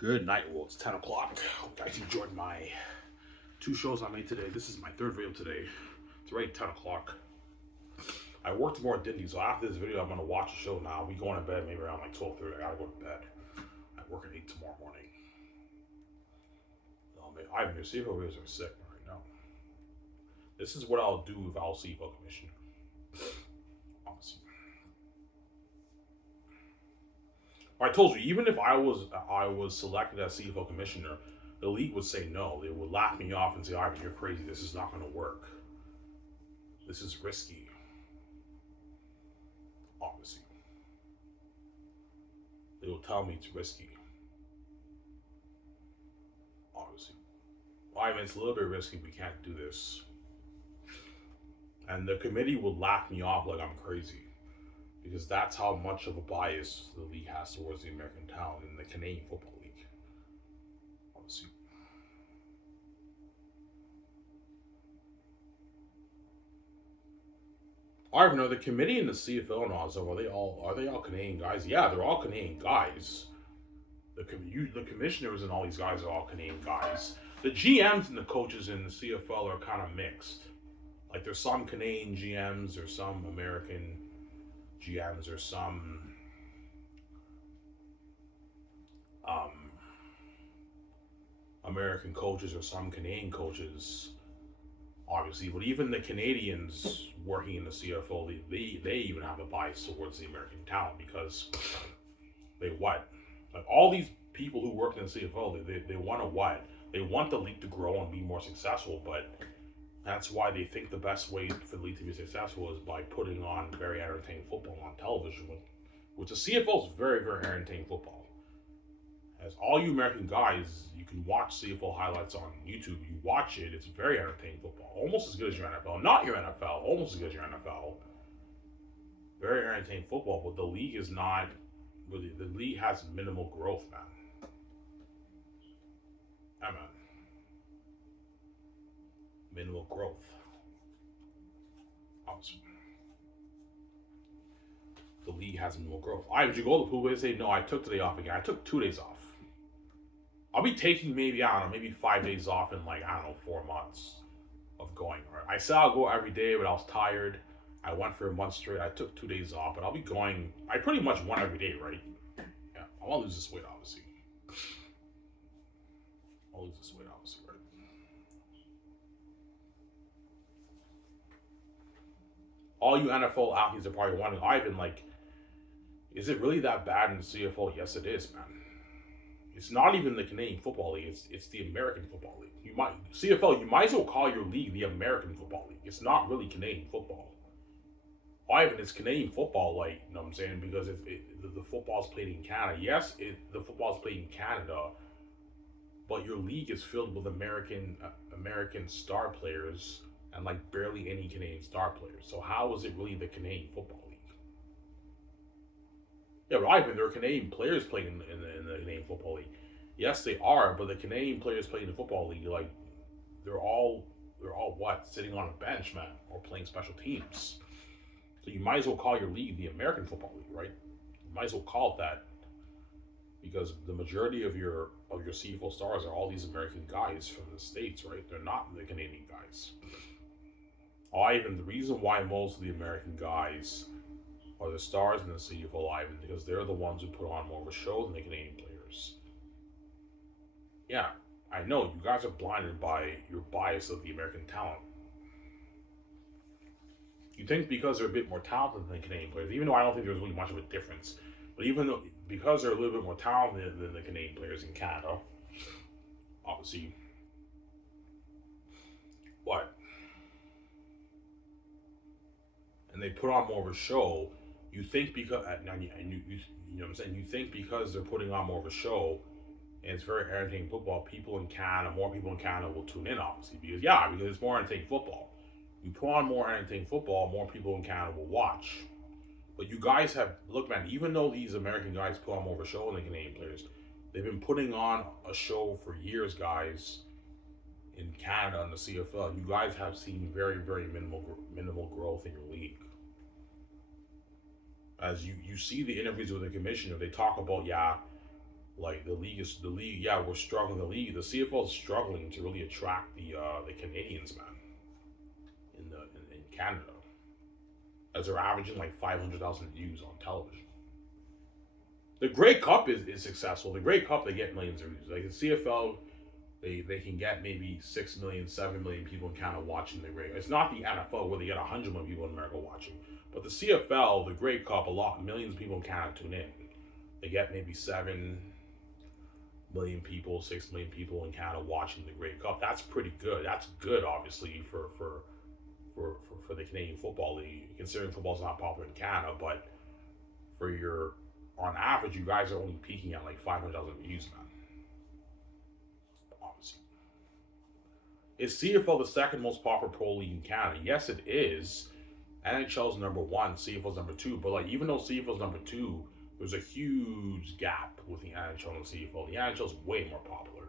Good night. Well, it's 10 o'clock. Hope you guys enjoyed my two shows I made today. This is my third video today. It's already 10 o'clock. I worked more at Dindy, so after this video, I'm going to watch a show now. We going to bed maybe around like 12:30. I got to go to bed. I work at 8 tomorrow morning. Ivan, your CFL videos are sick right now. This is what I'll do if I was CFL commissioner. Honestly. I told you, even if I was selected as CFL commissioner, the league would say no. They would laugh me off and say, Ivan, you're crazy. This is not going to work. This is risky. Obviously. They will tell me it's risky. Obviously. Ivan, it's a little bit risky. We can't do this. And the committee would laugh me off like I'm crazy. Because that's how much of a bias the league has towards the American talent in the Canadian Football League. Obviously. Ivan, are the committee in the CFL and also are they all Canadian guys? Yeah, they're all Canadian guys. The commissioners and all these guys are all Canadian guys. The GMs and the coaches in the CFL are kind of mixed. Like there's some Canadian GMs, there's some American GMs, there's some American coaches or some Canadian coaches, obviously. But even the Canadians working in the CFL, they even have a bias towards the American talent because they what? Like all these people who work in the CFL, they want to what? They want the league to grow and be more successful, but that's why they think the best way for the league to be successful is by putting on very entertaining football on television, which the CFL is very, very entertaining football. As all you American guys, you can watch CFL highlights on YouTube. You watch it, it's very entertaining football. Almost as good as your NFL. Not your NFL, almost as good as your NFL. Very entertaining football, but the league is not really, the league has minimal growth, man. Yeah, man. Minimal growth. Obviously. The league has minimal growth. Would you go to the pool and say, no, I took today off again. I took 2 days off. I'll be taking maybe, I don't know, maybe 5 days off in like, I don't know, 4 months of going. I said I'll go every day, but I was tired. I went for a month straight. I took 2 days off, but I'll be going. I pretty much went every day, right? Yeah, I want to lose this weight, obviously. I'll lose this weight, obviously, right? All you NFL athletes are probably wondering, Ivan, like, is it really that bad in the CFL? Yes, it is, man. It's not even the Canadian Football League. It's the American Football League. CFL. You might as well call your league the American Football League. It's not really Canadian football. Ivan, it's Canadian football, like, you know what I'm saying? Because the football's played in Canada. Yes, the football's played in Canada, but your league is filled with American star players and like barely any Canadian star players. So how is it really the Canadian Football League? Yeah, but Ivan, there are Canadian players playing in the Canadian Football League. Yes, they are, but the Canadian players playing in the Football League, like, they're all what? Sitting on a bench, man, or playing special teams. So you might as well call your league the American Football League, right? You might as well call it that because the majority of your CFL stars are all these American guys from the States, right? They're not the Canadian guys. Ivan, the reason why most of the American guys are the stars in the CFL, Ivan, because they're the ones who put on more of a show than the Canadian players. Yeah, I know, you guys are blinded by your bias of the American talent. You think because they're a bit more talented than the Canadian players, even though I don't think there's really much of a difference, but because they're a little bit more talented than the Canadian players in Canada, obviously, what? And they put on more of a show. You think because you know what I'm saying? You think because they're putting on more of a show and it's very entertaining football, more people in Canada will tune in, obviously, because it's more entertaining football. You put on more entertaining football, more people in Canada will watch. But you guys look, man, even though these American guys put on more of a show than the Canadian players, they've been putting on a show for years, guys, in Canada and the CFL. You guys have seen very, very minimal growth in your league. As you see the interviews with the commissioner, they talk about, Like the league. Yeah, we're struggling. The CFL is struggling to really attract the Canadians, man, in Canada, as they're averaging like 500,000 views on television. The Grey Cup is successful. The Grey Cup, they get millions of views. Like the CFL, they can get maybe 6 million, 7 million people in Canada watching the Grey. It's not the NFL where they get 100 million people in America watching, but the CFL, the Grey Cup, millions of people in Canada tune in. They get maybe 7 million people, 6 million people in Canada watching the Grey Cup. That's pretty good. That's good, obviously, for the Canadian Football League, considering football's not popular in Canada, but for your on average, you guys are only peaking at like 500,000 views, man. Obviously, is CFL the second most popular pro league in Canada? Yes, it is. NHL's number one, CFL's number two. But like, even though CFL's number two, there's a huge gap with the NHL and the CFL. The NHL's way more popular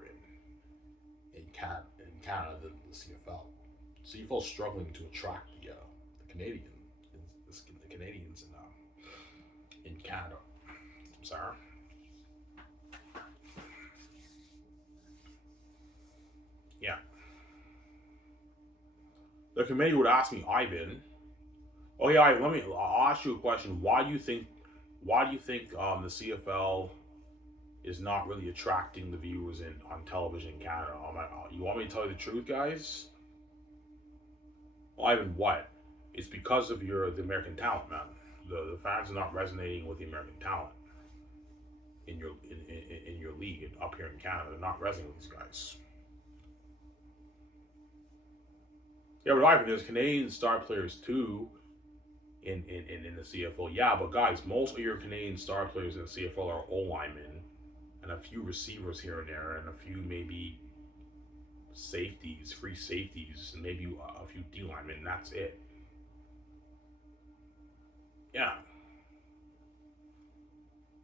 in Canada than the CFL. CFL's struggling to attract the Canadians in Canada. I'm sorry. Yeah. The committee would ask me, Ivan. Oh yeah, Ivan, I'll ask you a question. Why do you think the CFL is not really attracting the viewers on television in Canada? You want me to tell you the truth, guys? Well, Ivan, what? It's because of the American talent, man. The fans are not resonating with the American talent in your league up here in Canada. They're not resonating with these guys. Yeah, but Ivan, there's Canadian star players too in the CFL. Yeah, but guys, most of your Canadian star players in the CFL are O linemen and a few receivers here and there, and a few maybe safeties, free safeties, and maybe a few D linemen. And that's it. Yeah.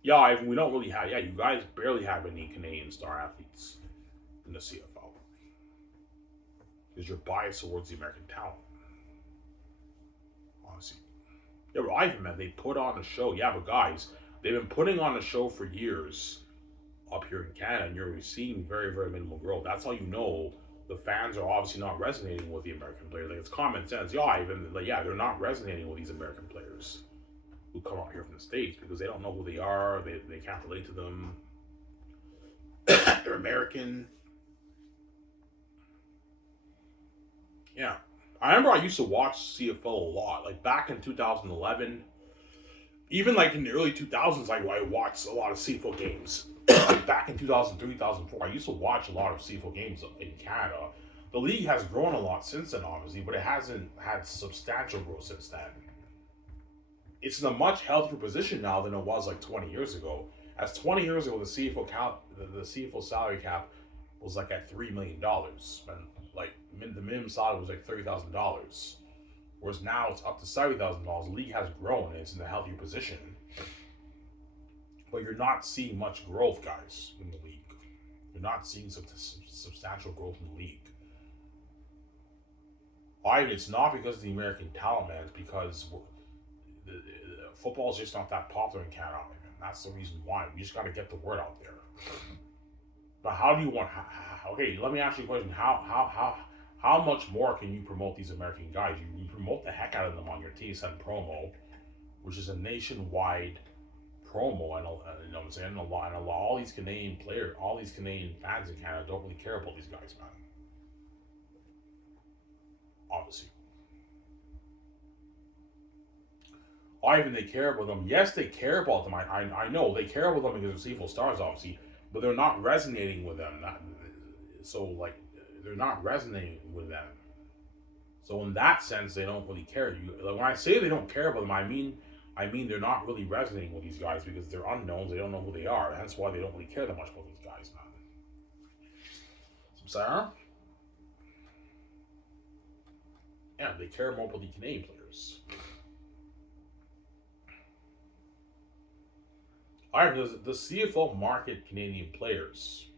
Yeah, we don't really have. Yeah, you guys barely have any Canadian star athletes in the CFL because you're biased towards the American talent. Honestly, yeah, but Ivan, man, they put on a show. Yeah, but guys, they've been putting on a show for years up here in Canada, and you're seeing very, very minimal growth. That's how you know the fans are obviously not resonating with the American players. Like, it's common sense. Yeah, Ivan, like, yeah, they're not resonating with these American players who come out here from the States because they don't know who they are. They can't relate to them. They're American. Yeah. I remember I used to watch CFL a lot. Like back in 2011, even like in the early 2000s, I watched a lot of CFL games. Back in 2003, 2004, I used to watch a lot of CFL games in Canada. The league has grown a lot since then, obviously, but it hasn't had substantial growth since then. It's in a much healthier position now than it was like 20 years ago. As 20 years ago, the CFL salary cap was like at $3 million, and like the minimum salary was like $30,000. Whereas now it's up to $70,000. The league has grown and it's in a healthier position, but you're not seeing much growth, guys, in the league. You're not seeing some substantial growth in the league. It's not because of the American talent, man. It's because the football is just not that popular in Canada. And that's the reason why. We just got to get the word out there. But how do you want? Okay, let me ask you a question. How much more can you promote these American guys? You promote the heck out of them on your TSN promo, which is a nationwide promo, and you know what I'm saying. And all these Canadian players, all these Canadian fans in Canada don't really care about these guys, man. Obviously. Or even they care about them. Yes, they care about them. I know they care about them because they're CFL stars, obviously, but they're not resonating with them. They're not resonating with them. So in that sense, they don't really care. When I say they don't care about them, I mean they're not really resonating with these guys because they're unknowns. They don't know who they are. Hence why they don't really care that much about these guys, man. Sarah? Yeah, they care more about the Canadian players. Alright, does the CFL market Canadian players?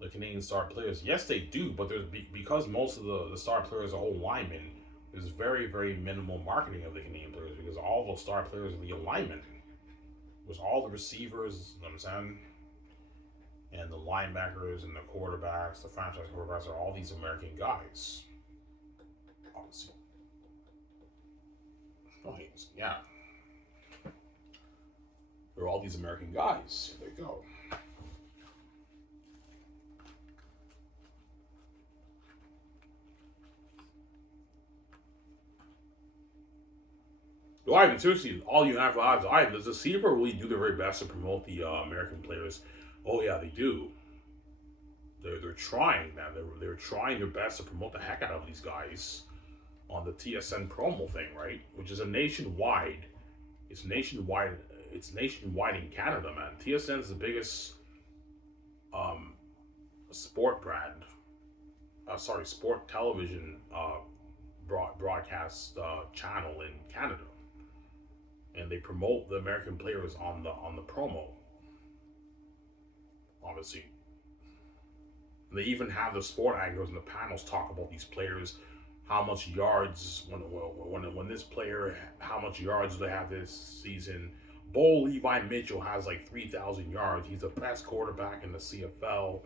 The Canadian star players? Yes, they do, but because most of the star players are old linemen, there's very, very minimal marketing of the Canadian players because all those star players are the alignment. There's all the receivers, you know what I'm saying? And the linebackers and the quarterbacks, the franchise quarterbacks are all these American guys. Obviously. Oh, yeah. They're all these American guys. There you go. Well, I mean, seriously, all you have odds. Does the CFL really do their very best to promote the American players? Oh yeah, they do. They're trying, man. They're trying their best to promote the heck out of these guys on the TSN promo thing, right? Which is a nationwide. It's nationwide. It's nationwide in Canada, man. TSN is the biggest um, sport brand. Sport television broadcast channel in Canada, and they promote the American players on the promo. Obviously, and they even have the sport anchors and the panels talk about these players, how much yards when this player, how much yards do they have this season. Bo Levi Mitchell has like 3,000 yards. He's the best quarterback in the CFL.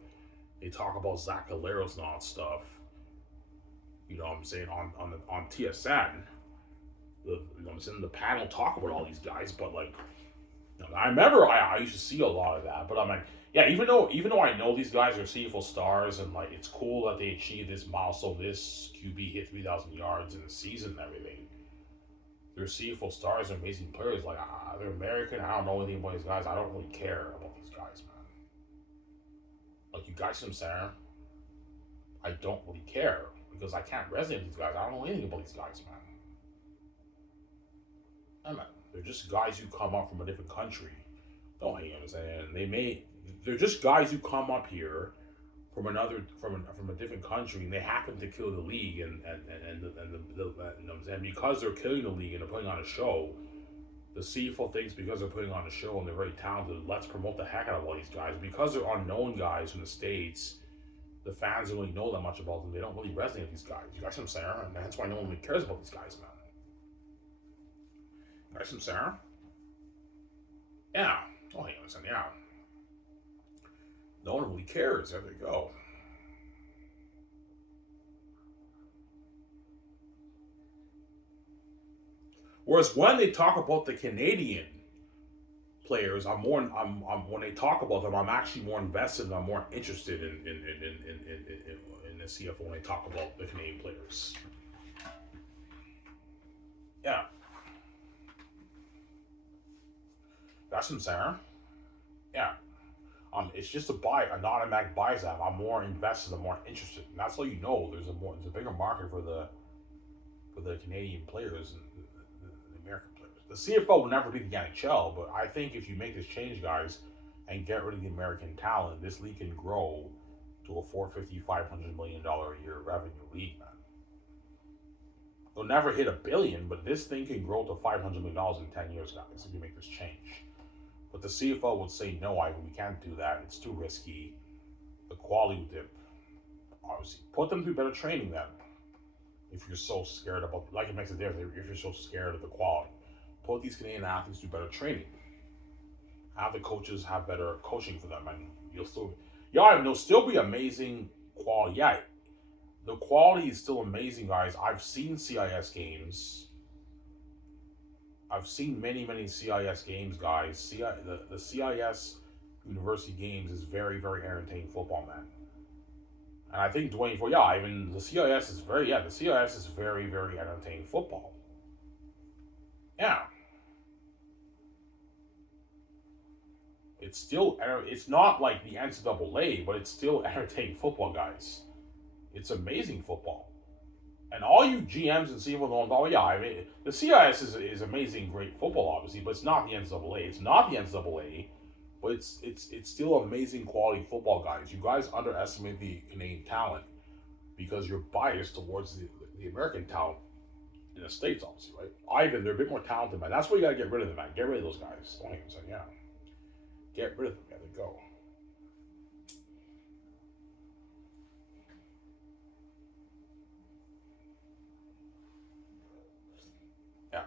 They talk about Zach Caleros and all that stuff. You know what I'm saying on TSN. You know what I'm saying, the panel talk about all these guys, but like, you know, I remember I used to see a lot of that, but I'm like, yeah, even though I know these guys are CFL stars and like it's cool that they achieved this milestone, this QB hit 3,000 yards in the season and everything. They're CFL stars, they're amazing players. Like they're American. I don't know anything about these guys. I don't really care about these guys, man. Like you guys, I'm saying, I don't really care because I can't resonate with these guys. I don't know anything about these guys, man. They're just guys who come up from a different country. Don't you understand? They're just guys who come up here from a different country, and they happen to kill the league, and because they're killing the league and they're putting on a show, the CFL thinks because they're putting on a show and they're very talented, let's promote the heck out of all these guys. Because they're unknown guys from the States, the fans don't really know that much about them. They don't really resonate with these guys. You guys know what I'm saying? And that's why no one really cares about these guys, man. You guys know what I'm saying? Yeah. Oh, hey, listen, yeah. No one really cares. There they go. Whereas when they talk about the Canadian players, I'm when they talk about them, I'm actually more invested and I'm more interested in the CFL when they talk about the Canadian players. Yeah. That's what I'm saying. Yeah. It's just an automatic buys app. I'm more invested, I'm more interested. And that's how you know there's a bigger market for the Canadian players and the American players. The CFL will never be the NHL, but I think if you make this change, guys, and get rid of the American talent, this league can grow to a $450, $500 million a year revenue league, man. They'll never hit $1 billion, but this thing can grow to $500 million in 10 years, guys, if you make this change. But the CFL would say, no, we can't do that. It's too risky. The quality would dip. Obviously, put them through better training then. If you're so scared about, like it makes a difference, if you're so scared of the quality. Put these Canadian athletes through better training. Have the coaches have better coaching for them, and there'll still be amazing quality. Yeah, the quality is still amazing, guys. I've seen CIS games. I've seen many CIS games, guys. The CIS University games is very, very entertaining football, man. And I think Dwayne, even the CIS is very, very entertaining football. Yeah. It's not like the NCAA, but it's still entertaining football, guys. It's amazing football. And all you GMs and CFL don't the CIS is amazing, great football, obviously, but it's not the NCAA. It's not the NCAA, but it's still amazing quality football, guys. You guys underestimate the Canadian talent because you're biased towards the American talent in the States, obviously, right? They're a bit more talented, man. That's why you gotta get rid of them, man. Get rid of those guys. Don't even say, yeah. Get rid of them. There they go. Yeah.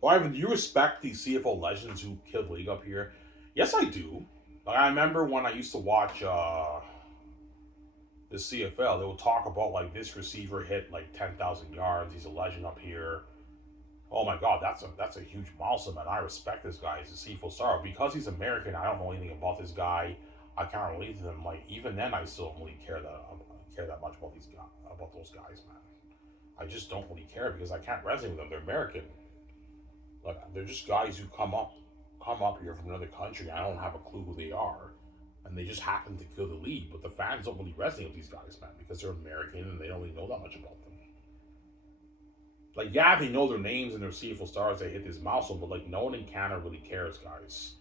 Well, Ivan, do you respect these CFL legends who killed the league up here? Yes, I do. Like, I remember when I used to watch the CFL, they would talk about like this receiver hit like 10,000 yards. He's a legend up here. Oh my God, that's a huge milestone, man. I respect this guy. He's a CFL star because he's American. I don't know anything about this guy. I can't relate to him. Like even then, I still don't really care that much about those guys, man. I just don't really care because I can't resonate with them. They're American. Like they're just guys who come up here from another country. I don't have a clue who they are, and they just happen to kill the lead. But the fans don't really resonate with these guys, man, because they're American and they don't really know that much about them. Like yeah, they know their names and their CFL stars. They hit this milestone, but like no one in Canada really cares, guys,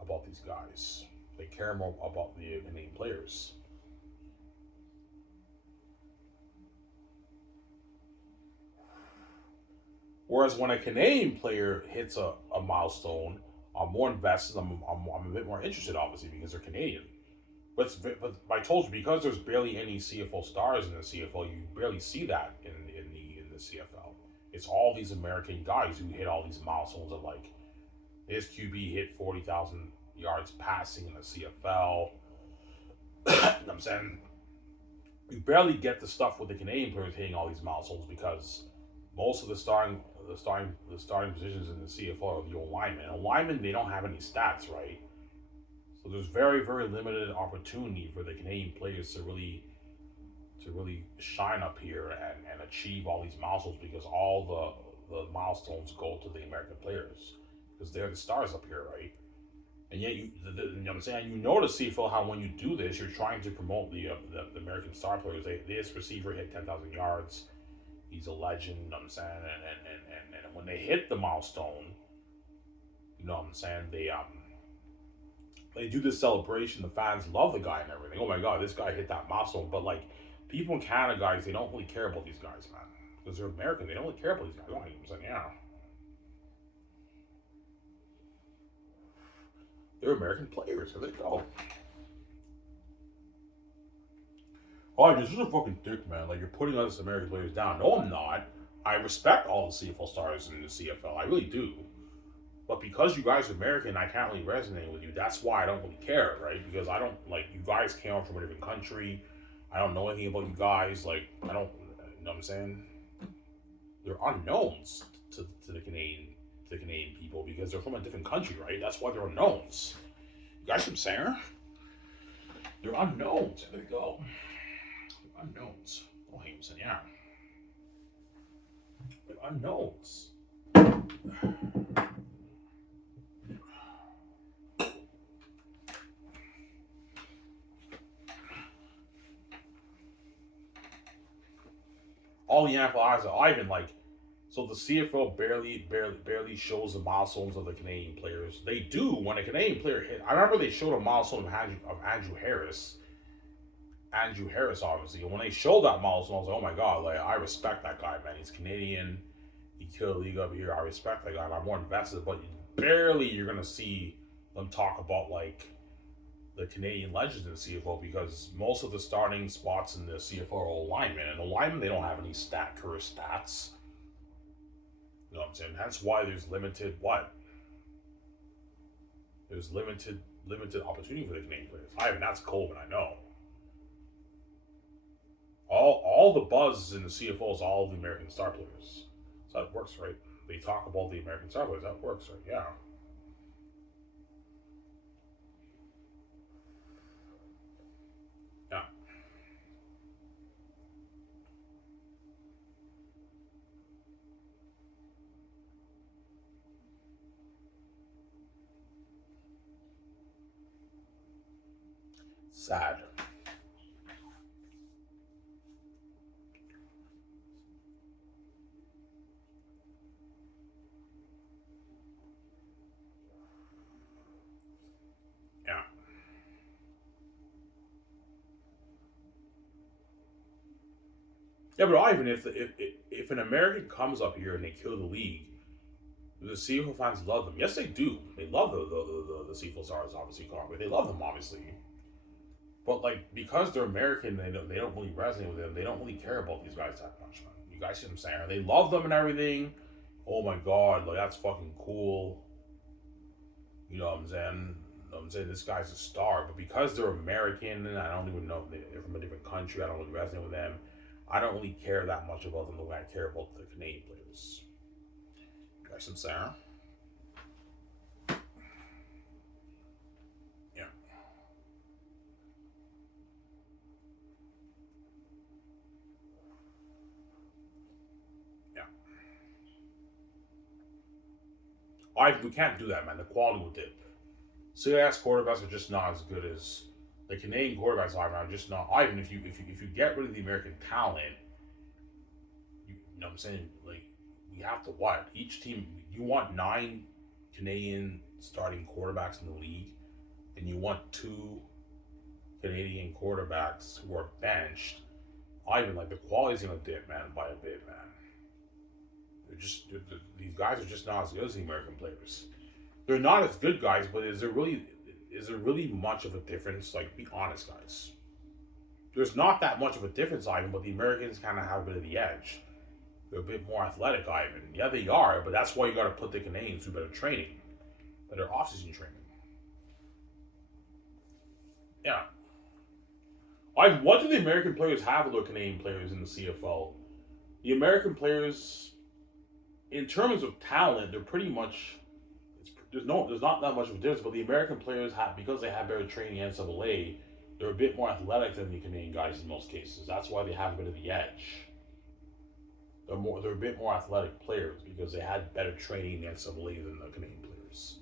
about these guys. They care more about the Canadian players. Whereas when a Canadian player hits a milestone, I'm more invested. I'm a bit more interested, obviously, because they're Canadian. But I told you because there's barely any CFL stars in the CFL, you barely see that in the CFL. It's all these American guys who hit all these milestones of like this QB hit 40,000 yards passing in the CFL. You know what I'm saying? You barely get the stuff with the Canadian players hitting all these milestones because most of the starting positions in the CFL are the old linemen. And linemen they don't have any stats, right? So there's very limited opportunity for the Canadian players to really shine up here and achieve all these milestones because all the milestones go to the American players because they're the stars up here, right? And yet, you know what I'm saying? You know the CFL how when you do this, you're trying to promote the American star players. This receiver hit 10,000 yards. He's a legend, you know what I'm saying? And when they hit the milestone, you know what I'm saying? They do this celebration. The fans love the guy and everything. Oh my God, this guy hit that milestone. But like people in Canada, guys, they don't really care about these guys, man, because they're American. They don't really care about these guys. Oh, I'm saying, yeah, they're American players. Here they go. Oh, you're just a fucking dick, man. Like, you're putting us American players down. No, I'm not. I respect all the CFL stars in the CFL. I really do. But because you guys are American, I can't really resonate with you. That's why I don't really care, right? Because I don't, like, you guys came from a different country. I don't know anything about you guys. Like, I don't, you know what I'm saying? They're unknowns to the Canadian people because they're from a different country, right? That's why they're unknowns. You guys from Sarah? They're unknowns. There you go. Unknowns. Oh, he was saying, yeah. They're unknowns. All the NFL eyes are Ivan. Like, so the CFL barely shows the milestones of the Canadian players. They do when a Canadian player hit. I remember they showed a milestone of Andrew Harris. Andrew Harris, obviously. And when they showed that milestone, I was like, oh my God, like I respect that guy, man. He's Canadian. He killed the league up here. I respect that guy. I'm more invested, but barely you're gonna see them talk about like the Canadian legends in the CFL because most of the starting spots in the CFL are all linemen, and the linemen they don't have any career stats. You know what I'm saying? That's why there's limited what? There's limited opportunity for the Canadian players. I mean that's Colvin, I know. All the buzz in the CFL is all the American star players. So that works, right? They talk about the American star players. That works, right? Yeah. Yeah. Sad. Yeah. Yeah, but Ivan, if an American comes up here and they kill the league, the CFL fans love them. Yes, they do. They love the CFL stars, obviously. They love them, obviously. But like because they're American, they don't really resonate with them. They don't really care about these guys that much. Man. You guys see what I'm saying? They love them and everything. oh my god, like that's fucking cool. You know what I'm saying? I'm saying this guy's a star, but because they're American and I don't even know if they're from a different country, I don't really resonate with them. I don't really care that much about them the way I care about the Canadian players. Got some Sarah? Yeah, yeah. We can't do that, man. The quality will dip. CIS quarterbacks are just not as good as the Canadian quarterbacks are just not. Even if you get rid of the American talent, you know what I'm saying? Like you have to what? Each team you want 9 Canadian starting quarterbacks in the league, and you want 2 Canadian quarterbacks who are benched. Even like the quality's gonna dip, man, by a bit, man. These guys are just not as good as the American players. They're not as good guys, but is there really much of a difference? Like, be honest, guys. There's not that much of a difference, Ivan, but the Americans kind of have a bit of the edge. They're a bit more athletic, Ivan. Yeah, they are, but that's why you got to put the Canadians through better training, better off-season training. Yeah. Ivan, what do the American players have with their Canadian players in the CFL? The American players, in terms of talent, they're pretty much there's not that much of a difference, but the American players have because they have better training in NCAA, they're a bit more athletic than the Canadian guys in most cases. That's why they have a bit of the edge. They're a bit more athletic players because they had better training in the NCAA than the Canadian players.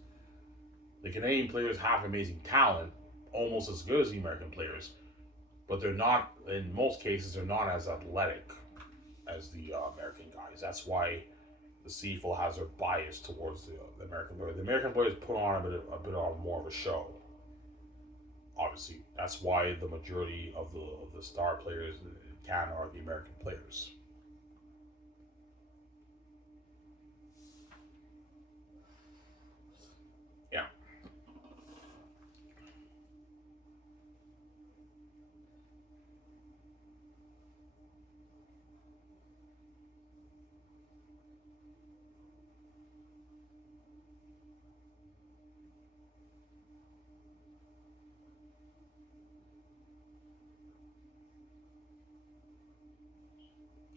The Canadian players have amazing talent, almost as good as the American players, but they're not in most cases they're not as athletic as the American guys. That's why the CFL has their bias towards the American players. The American players put on a bit more of a show. Obviously, that's why the majority of the star players in Canada are the American players. Yeah,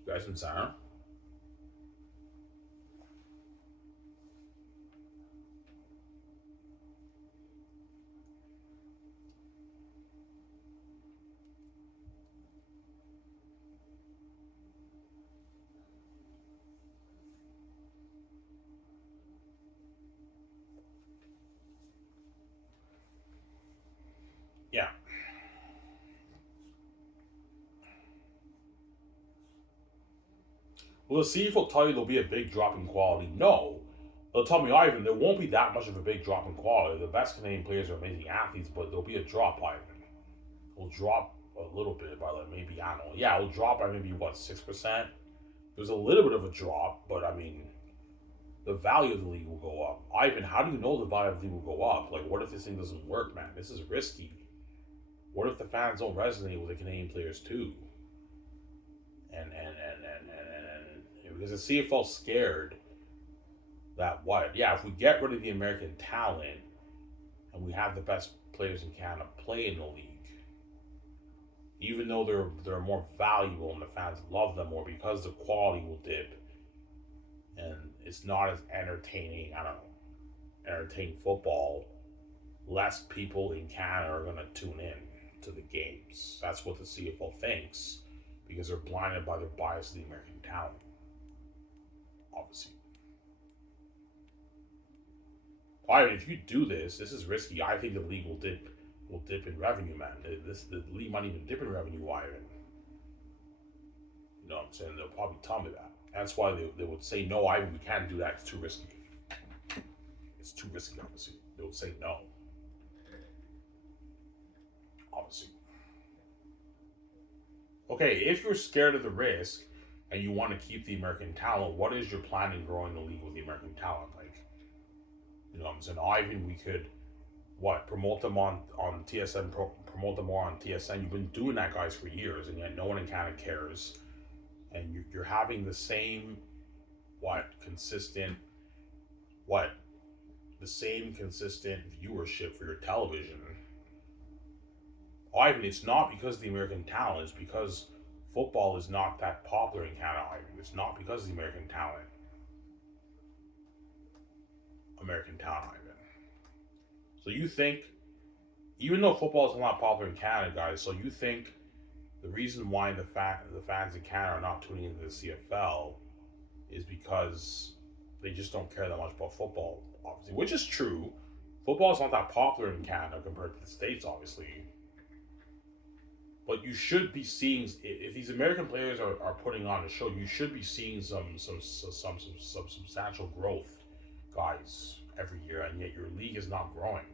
you guys from Santa. Yeah. Well, the CFL will tell you there'll be a big drop in quality. No, they'll tell me, Ivan, there won't be that much of a big drop in quality. The best Canadian players are amazing athletes, but there'll be a drop, Ivan. It'll drop a little bit by like maybe I don't know. Yeah, it'll drop by maybe what 6%. There's a little bit of a drop, but I mean, the value of the league will go up. Ivan, how do you know the value of the league will go up? Like, what if this thing doesn't work, man? This is risky. What if the fans don't resonate with the Canadian players too? And because the CFL scared that what? Yeah, if we get rid of the American talent and we have the best players in Canada play in the league, even though they're more valuable and the fans love them more because the quality will dip and it's not as entertaining. I don't know, entertaining football. Less people in Canada are gonna tune in to the games. That's what the CFL thinks because they're blinded by their bias of the American talent. Obviously, all right. If you do this is risky. I think the league will dip in revenue, man. The league might even dip in revenue. Why? You know what I'm saying? They'll probably tell me that. That's why they would say no. We can't do that. It's too risky. It's too risky. Obviously, they would say no. Obviously, okay. If you're scared of the risk and you want to keep the American talent, what is your plan in growing the league with the American talent? Like, you know what I'm saying? Ivan, we could what promote them on TSN, promote them more on TSN. You've been doing that, guys, for years, and yet no one in Canada cares. And you're having the same consistent, what the same consistent viewership for your television. Ivan, it's not because of the American talent. It's because football is not that popular in Canada, Ivan. It's not because of the American talent. Ivan. So you think, even though football is not popular in Canada, guys, so you think the reason why the fans in Canada are not tuning into the CFL is because they just don't care that much about football, obviously, which is true. Football is not that popular in Canada compared to the States, obviously. But you should be seeing, if these American players are putting on a show, you should be seeing some substantial growth, guys, every year, and yet your league is not growing.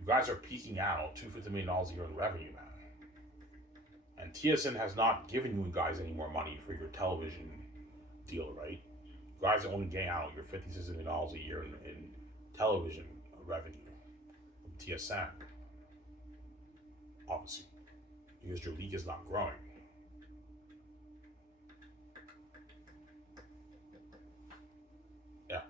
You guys are peaking out $250 million a year in revenue, man. And TSN has not given you guys any more money for your television deal, right? You guys are only getting out your $56 million a year in television revenue from TSN, obviously, because your league is not growing. Yeah.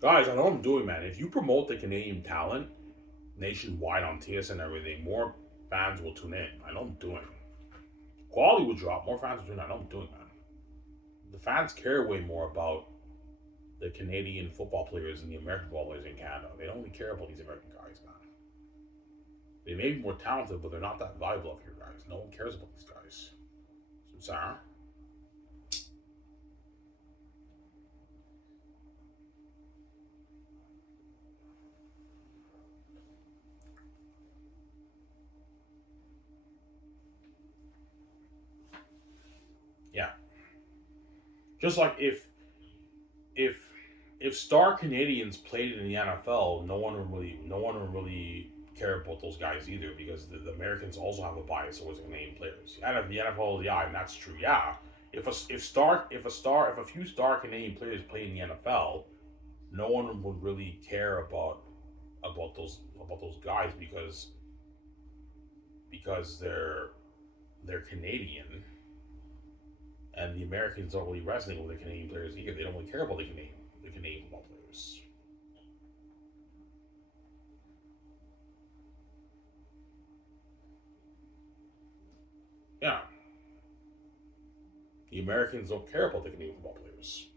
Guys, I know what I'm doing, man. If you promote the Canadian talent nationwide on TSN and everything, more fans will tune in. I know I'm doing. Quality will drop, more fans will tune in. I know I'm doing, man. The fans care way more about the Canadian football players than the American football players in Canada. They don't really care about these American guys, man. They may be more talented, but they're not that valuable for you guys. No one cares about these guys. Sorry. Yeah. Just like if star Canadians played in the NFL, no one would really care about those guys either, because the Americans also have a bias towards Canadian players. And if the NFL, yeah, and that's true. Yeah, if a few star Canadian players play in the NFL, no one would really care about those guys because they're Canadian, and the Americans don't really resonate with the Canadian players either. They don't really care about the Canadian football players. Yeah, the Americans don't care about the Canadian football players.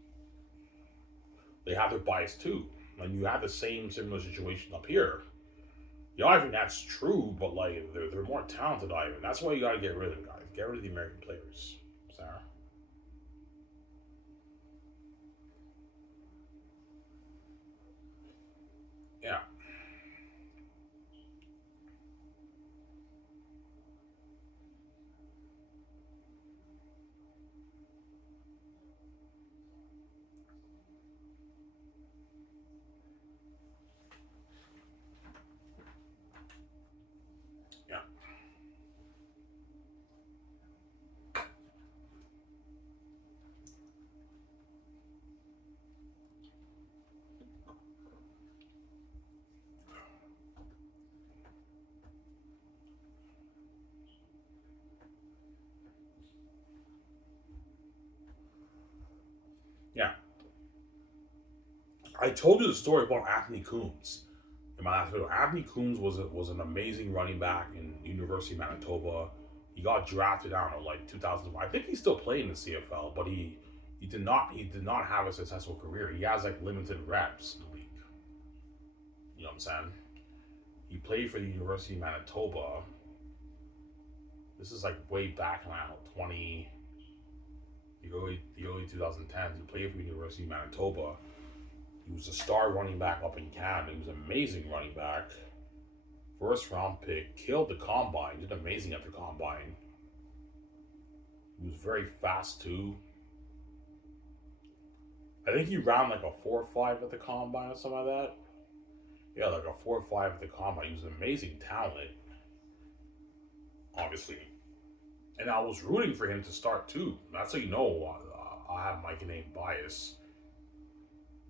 They have their bias too, and you have the similar situation up here. Yeah, I think that's true, but like they're more talented, Ivan. That's why you got to get rid of them, guys. Get rid of the American players, Sarah. Yeah, yeah, yeah. I told you the story about Anthony Coombs in my last video. Anthony Coombs was an amazing running back in University of Manitoba. He got drafted, I don't know, like 2005. I think he's still playing in the CFL, but he did not have a successful career. He has like limited reps in the league. You know what I'm saying? He played for the University of Manitoba. This is like way back now, the early 2010s. He played for the University of Manitoba. He was a star running back up in Canada. He was an amazing running back. First round pick, killed the combine, did amazing at the combine. He was very fast too. I think he ran like a 4.5 at the combine or something like that. Yeah, like a 4.5 at the combine. He was an amazing talent, obviously. And I was rooting for him to start too. That's how you know I have my Canadian bias.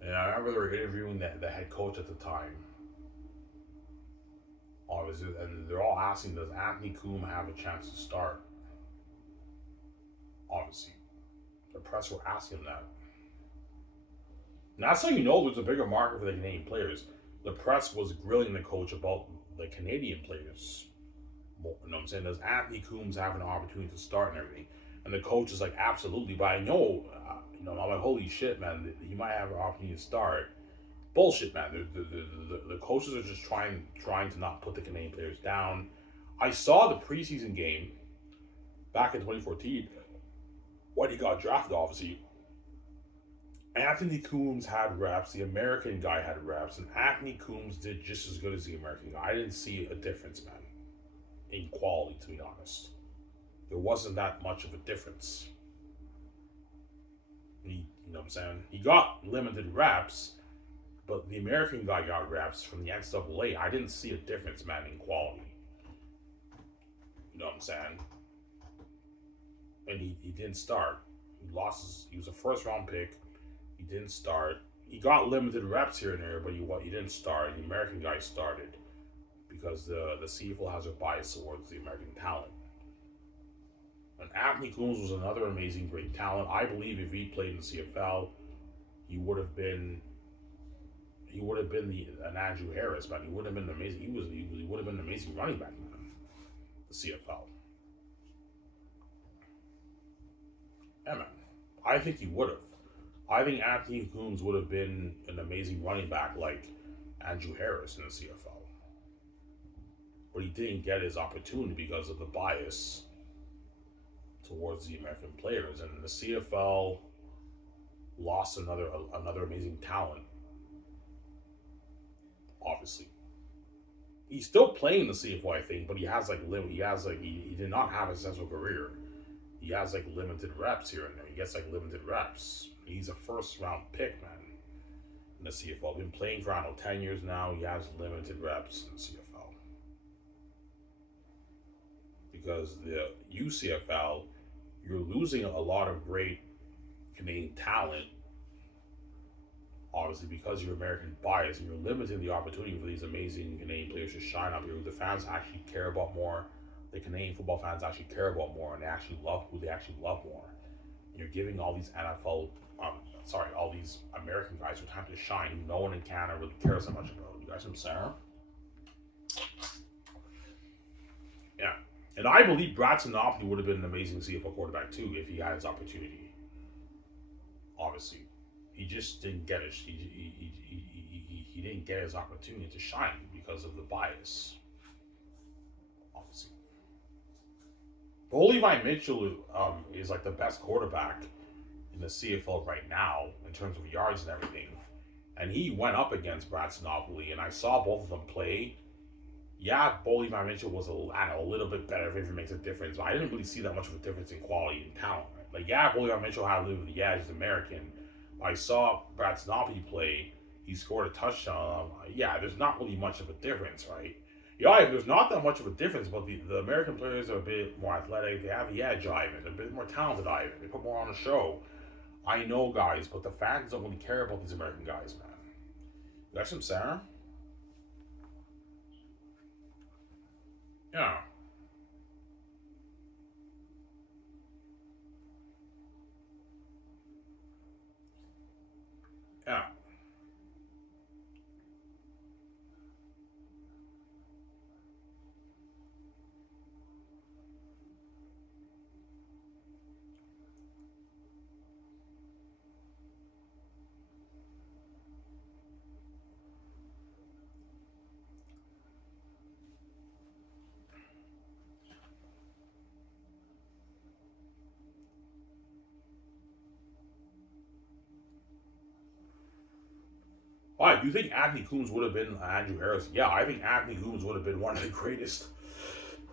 And I remember they were interviewing the head coach at the time. Obviously, and they're all asking, does Anthony Coombe have a chance to start? Obviously, the press were asking that. And that's how you know there's a bigger market for the Canadian players. The press was grilling the coach about the Canadian players. You know what I'm saying? Does Anthony Coombs have an opportunity to start and everything? And the coach is like, absolutely. But I know, I'm like, holy shit, man, he might have an opportunity to start. Bullshit, man. The coaches are just trying to not put the Canadian players down. I saw the preseason game back in 2014 when he got drafted, obviously. Anthony Coombs had reps. The American guy had reps, and Anthony Coombs did just as good as the American guy. I didn't see a difference, man, in quality, to be honest. There wasn't that much of a difference. You know what I'm saying? He got limited reps, but the American guy got reps from the NCAA. I didn't see a difference, man, in quality. You know what I'm saying? And he didn't start. He was a first round pick. He didn't start. He got limited reps here and there, but he didn't start. The American guy started because the CFL has a bias towards the American talent. And Anthony Coombs was another amazing, great talent. I believe if he played in the CFL, he would have been an Andrew Harris, man. He would have been amazing. He would have been an amazing running back, man. The CFL. Yeah, man. I think he would have. I think Anthony Coombs would have been an amazing running back like Andrew Harris in the CFL. But he didn't get his opportunity because of the bias towards the American players. And the CFL lost another amazing talent. Obviously. He's still playing the CFL, I think, but he did not have a successful career. He has like limited reps here and there. He gets like limited reps. He's a first round pick, man, in the CFL. Been playing for, I don't know, 10 years now. He has limited reps in the CFL. Because the UCFL, you're losing a lot of great Canadian talent, obviously, because you're American bias and you're limiting the opportunity for these amazing Canadian players to shine up here who the fans actually care about more. The Canadian football fans actually care about more and they actually love who they actually love more. And you're giving all these all these American guys who time to shine who no one in Canada really cares that much about. You guys know what I'm saying? Yeah. And I believe Brad Sinopoli would have been an amazing CFL quarterback too if he had his opportunity. Obviously. He just didn't get it. He didn't get his opportunity to shine because of the bias. Obviously. But Levi Mitchell is like the best quarterback in the CFL right now in terms of yards and everything. And he went up against Brad Sinopoli, and I saw both of them play. Yeah, Levi Mitchell was a little bit better if it makes a difference, but I didn't really see that much of a difference in quality and talent. Right? Like, yeah, Levi Mitchell had a little bit of the edge, he's American. But I saw Brad Sinopoli play. He scored a touchdown. Yeah, there's not really much of a difference, right? Yeah, there's not that much of a difference, but the American players are a bit more athletic. They have the edge eye of it. They're a bit more talented eye of it. They put more on the show. I know, guys, but the fans don't really care about these American guys, man. You got some Sarah? Yeah. Yeah. Why? Do you think Anthony Coombs would have been Andrew Harris? Yeah, I think Anthony Coombs would have been one of the greatest.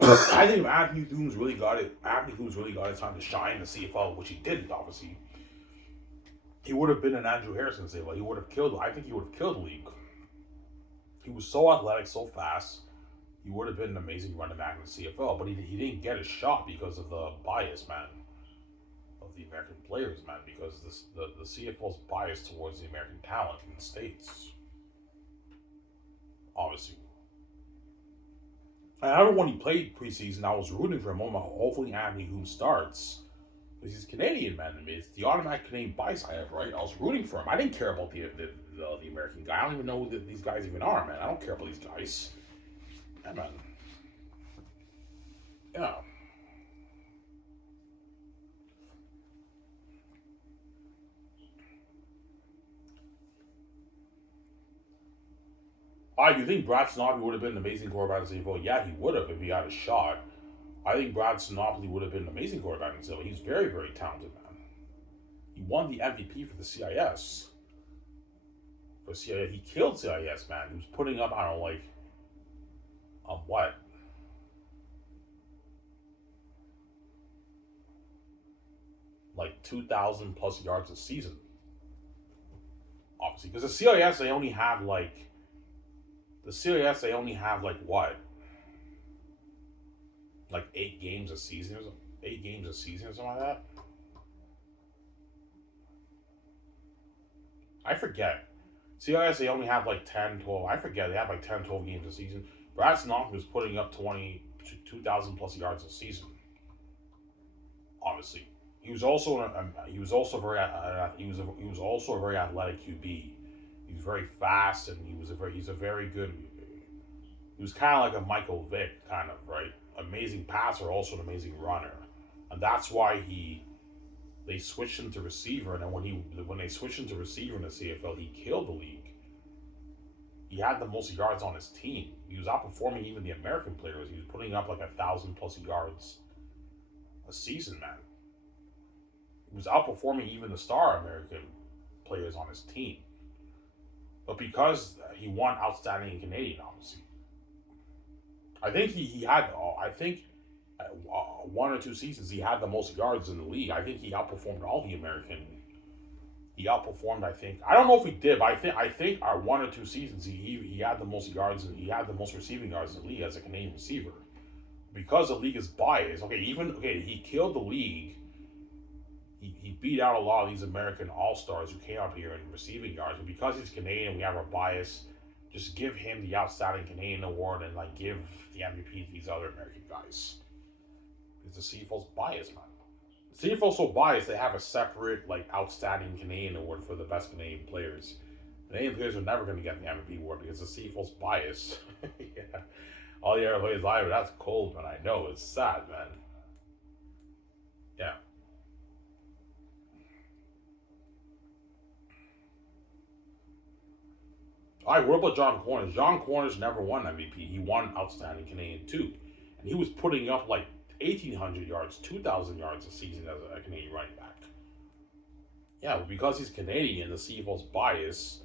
I think if Anthony Coombs really got it, Anthony Coombs really got his time to shine in the CFL, which he didn't, obviously. He would have been an Andrew Harrison CFL. He would have killed. I think he would have killed the league. He was so athletic, so fast. He would have been an amazing running back in the CFL, but he didn't get a shot because of the bias, man, of the American players, man, because the CFL's biased towards the American talent in the States. Obviously. And I remember when he played preseason, I was rooting for him. Hopefully Anthony Hume starts. Because he's Canadian, man. I mean, it's the automatic Canadian bias I have, right? I was rooting for him. I didn't care about the American guy. I don't even know who these guys even are, man. I don't care about these guys. Yeah, man. Yeah. Do you think Brad Snobby would have been an amazing quarterback in the CFL? Yeah, he would have if he had a shot. I think Brad Snobby would have been an amazing quarterback in the CFL. He's very, very talented, man. He won the MVP for the CIS. For CIS, he killed CIS, man. He was putting up, I don't know, like, what? Like 2,000 plus yards a season. Obviously, because the CIS they only have like what, like 8 games a season, 8 games a season or something like that. I forget. CIS they only have like 10, 12. I forget they have like 10, 12 games a season. Brad Snodgrass was putting up 2,000 plus yards a season. Obviously, he was also a very athletic QB. He was very fast, and he's a very good. He was kind of like a Michael Vick, kind of, right? Amazing passer, also an amazing runner, and that's why they switched him to receiver. And then when they switched him to receiver in the CFL, he killed the league. He had the most yards on his team. He was outperforming even the American players. He was putting up like 1,000 plus yards a season, man. He was outperforming even the star American players on his team. But because he won Outstanding Canadian, obviously, I think he had. I think 1 or 2 seasons he had the most yards in the league. I think he outperformed all the American. He outperformed. I don't know if he did, but I think our 1 or 2 seasons he had the most yards and he had the most receiving yards in the league as a Canadian receiver. Because the league is biased. He killed the league. He beat out a lot of these American all-stars who came up here in receiving yards. But because he's Canadian, we have a bias. Just give him the Outstanding Canadian Award and like give the MVP to these other American guys. Because the CFL's biased, man. The CFL's so biased they have a separate like Outstanding Canadian Award for the best Canadian players. Canadian players are never going to get the MVP award because the CFL's biased. Yeah. All the other players live, that's cold, man. I know it's sad, man. Yeah. All right, what about John Cornish? John Cornish never won MVP. He won Outstanding Canadian too. And he was putting up like 1,800 yards, 2,000 yards a season as a Canadian running back. Yeah, but because he's Canadian, the CFL's bias,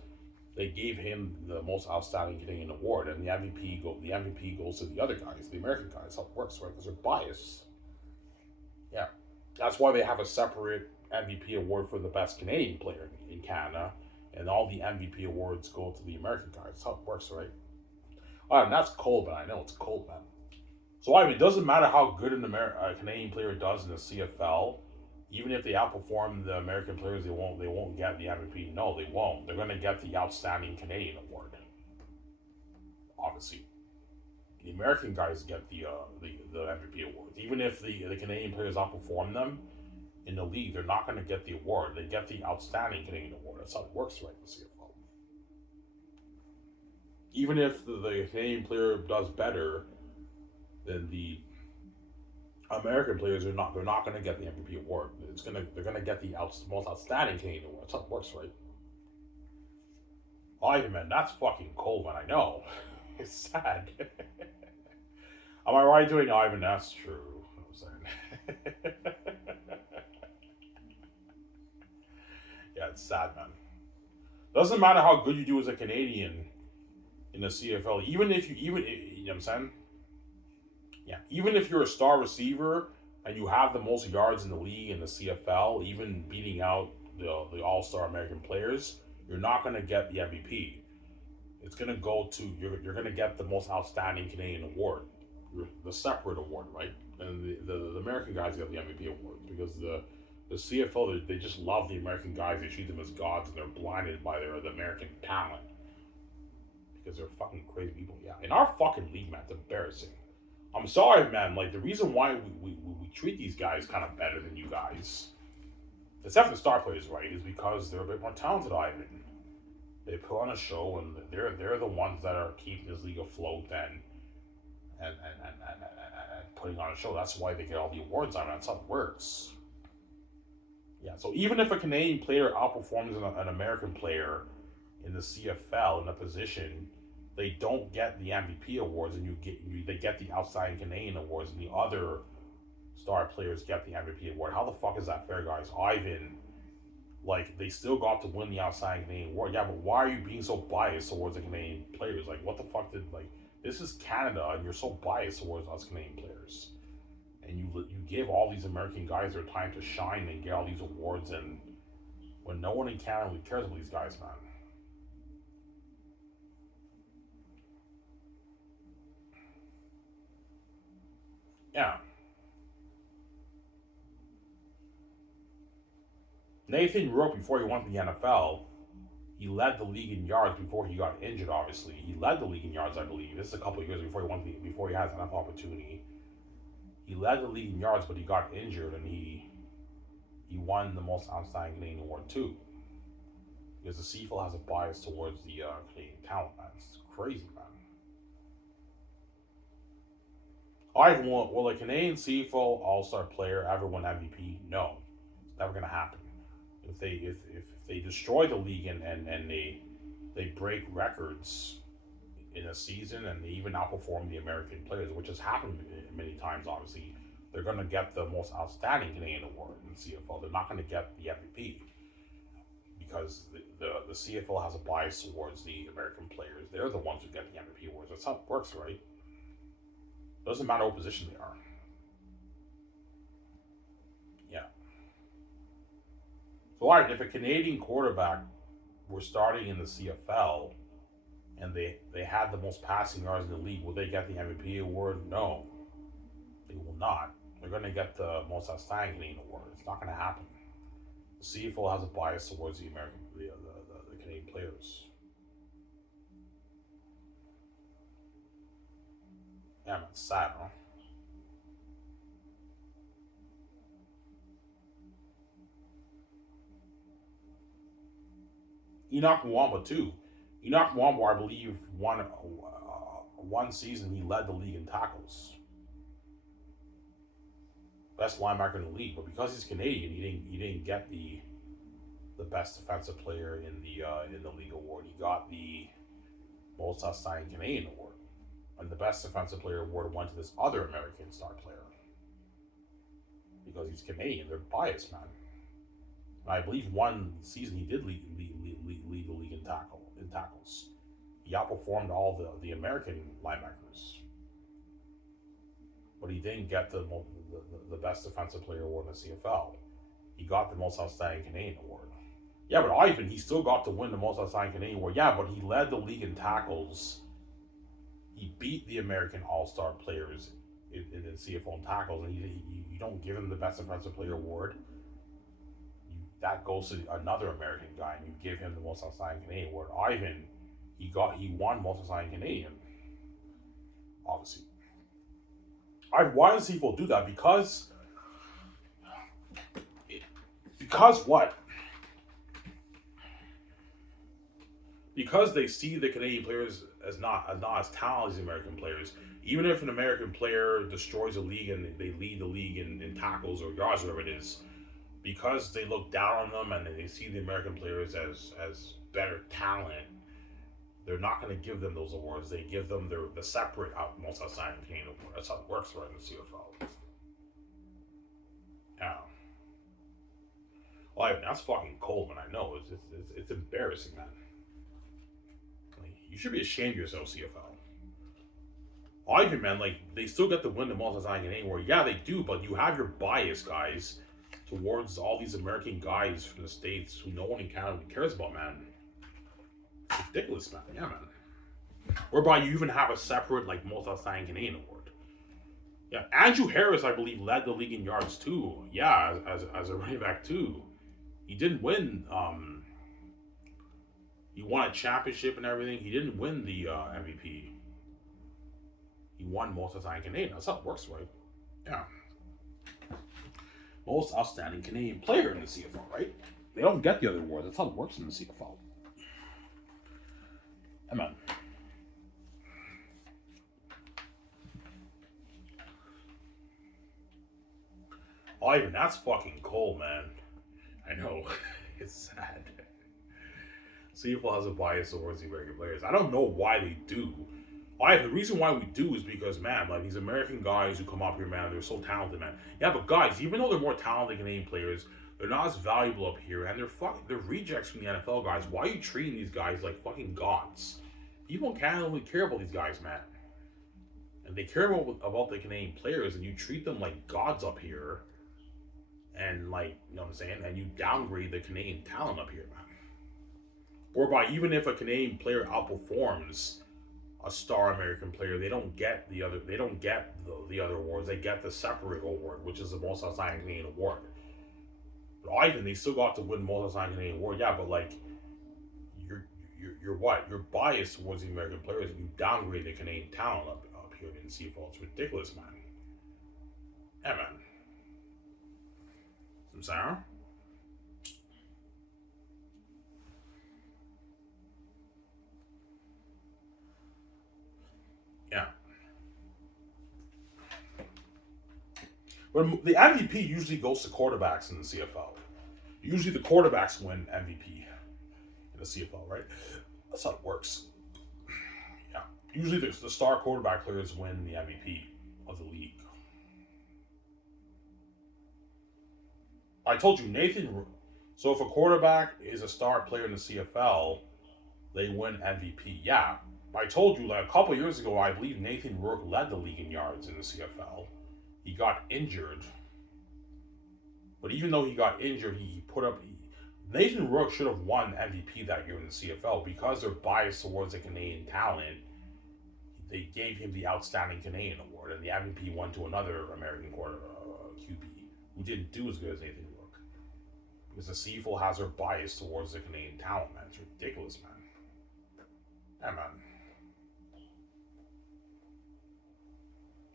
they gave him the most Outstanding Canadian award, and the MVP goes to the other guys, the American guys. That's how it works, right? Because they're biased. Yeah, that's why they have a separate MVP award for the best Canadian player in Canada, and all the MVP awards go to the American guys. That's how it works, right? All right, and that's cold, man. I know it's cold, man. So I mean, it doesn't matter how good a Canadian player does in the CFL. Even if they outperform the American players, they won't get the MVP. No, they won't. They're going to get the Outstanding Canadian Award. Obviously, the American guys get the MVP awards. Even if the Canadian players outperform them in the league, they're not going to get the award. They get the Outstanding Canadian Award. That's how it works, right? In the CFL. Even if the Canadian player does better than the American players, they're not going to get the MVP award. They're going to get the most Outstanding Canadian Award. That's how it works, right? Oh, man, that's fucking cold, man. I know. It's sad. Am I right doing Ivan? That's true. I'm saying. Yeah, it's sad, man. Doesn't matter how good you do as a Canadian in the CFL. You know what I'm saying? Yeah, even if you're a star receiver and you have the most yards in the league in the CFL, even beating out the all-star American players, you're not going to get the MVP. It's going to go to you're going to get the most Outstanding Canadian award, the separate award, right? And the American guys get the MVP award because the CFL they just love the American guys. They treat them as gods and they're blinded by the American talent because they're fucking crazy people. Yeah, in our fucking league, man, it's embarrassing. I'm sorry, man. Like, the reason why we treat these guys kind of better than you guys, except for the star players, right, is because they're a bit more talented, Ivan. They put on a show, and they're the ones that are keeping this league afloat and putting on a show. That's why they get all the awards on it. That's how it works. Yeah, so even if a Canadian player outperforms an American player in the CFL in a position, they don't get the MVP awards, and they get the outside Canadian awards, and the other star players get the MVP award. How the fuck is that fair, guys? Ivan, like, they still got to win the outside Canadian award. Yeah, but why are you being so biased towards the Canadian players? Like, what the fuck did, like, this is Canada, and you're so biased towards us Canadian players. And you give all these American guys their time to shine and get all these awards, and when no one in Canada really cares about these guys, man. Yeah. Nathan Rourke, before he went to the NFL, he led the league in yards before he got injured. Obviously, he led the league in yards, I believe. This is a couple of years before he has an NFL opportunity. He led the league in yards, but he got injured, and he won the most outstanding Canadian award too. Because the CFL has a bias towards the Canadian talent, man. It's crazy, man. Will a Canadian CFL All-Star player ever win MVP? No, it's never gonna happen. If they destroy the league and they break records in a season, and they even outperform the American players, which has happened many times, obviously, they're going to get the most outstanding Canadian award in the CFL. They're not going to get the MVP because the CFL has a bias towards the American players. They're the ones who get the MVP awards. That's how it works, right? Doesn't matter what position they are. Yeah. So, all right, if a Canadian quarterback were starting in the CFL and they had the most passing yards in the league, will they get the MVP award? No, they will not. They're going to get the most outstanding Canadian award. It's not going to happen. The CFL has a bias towards the Canadian players. Yeah, man, it's sad, huh? Enoch Mwamba too. Enoch Mwamba, I believe, one season he led the league in tackles, best linebacker in the league. But because he's Canadian, he didn't get the best defensive player in the league award. He got the most outstanding Canadian award, and the best defensive player award went to this other American star player because he's Canadian. They're biased, man. And I believe one season he did lead the league in tackles. He outperformed all the American linebackers, but he didn't get the best defensive player award in the CFL. He got the most outstanding Canadian award. Yeah, but Ivan, he still got to win the most outstanding Canadian award. Yeah, but he led the league in tackles. He beat the American All-Star players in the CFL in tackles, and you don't give him the best defensive player award. That goes to another American guy, and you give him the most outstanding Canadian award. Ivan, he won most outstanding Canadian, obviously. Why does people do that? Because what? Because they see the Canadian players as not as talented as the American players. Even if an American player destroys a league and they lead the league in tackles or yards, whatever it is, because they look down on them and they see the American players as better talent, they're not going to give them those awards. They give them the separate most outstanding Canadian award. That's how it works right in the CFL. Yeah. Well, that's fucking cold, man. I know. It's embarrassing, man. Like, you should be ashamed of yourself, CFL. Ivan, man, like, they still get to win the most outstanding Canadian award. Yeah, they do, but you have your bias, guys, towards all these American guys from the States who no one in Canada cares about, man. It's ridiculous, man. Yeah, man. Whereby you even have a separate, like, most outstanding Canadian award. Yeah, Andrew Harris, I believe, led the league in yards too. Yeah, as a running back too. He didn't win. He won a championship and everything. He didn't win the MVP. He won most outstanding Canadian. That's how it works, right? Yeah. Most outstanding Canadian player in the CFL, right? They don't get the other awards. That's how it works in the CFL. Come on. Oh, even that's fucking cold, man. I know. It's sad. CFL has a bias towards the American players. I don't know why they do. The reason why we do is because, man, like these American guys who come up here, man, they're so talented, man. Yeah, but guys, even though they're more talented than Canadian players, they're not as valuable up here, and they're rejects from the NFL guys. Why are you treating these guys like fucking gods? People in Canada only care about these guys, man. And they care about the Canadian players, and you treat them like gods up here. And like, you know what I'm saying? And you downgrade the Canadian talent up here, man. Or by even if a Canadian player outperforms a star American player, they don't get the other awards. They get the separate award, which is the most outstanding Canadian award. But Ivan, they still got to win most outstanding Canadian award. Yeah, but like you're what? You're biased towards the American players, and you downgrade the Canadian talent up here in CFL. It's ridiculous, man. Yeah, man. I'm sorry. Yeah. But the MVP usually goes to quarterbacks in the CFL. Usually the quarterbacks win MVP in the CFL, right? That's how it works. Yeah. Usually the star quarterback players win the MVP of the league. I told you, Nathan. So if a quarterback is a star player in the CFL, they win MVP. Yeah. I told you, like a couple years ago, I believe Nathan Rourke led the league in yards in the CFL. He got injured. But even though he got injured, he put up. Nathan Rourke should have won MVP that year in the CFL because they're biased towards the Canadian talent. They gave him the Outstanding Canadian Award, and the MVP went to another American QB who didn't do as good as Nathan Rourke. Because the CFL has their bias towards the Canadian talent, man. It's ridiculous, man. Yeah, man.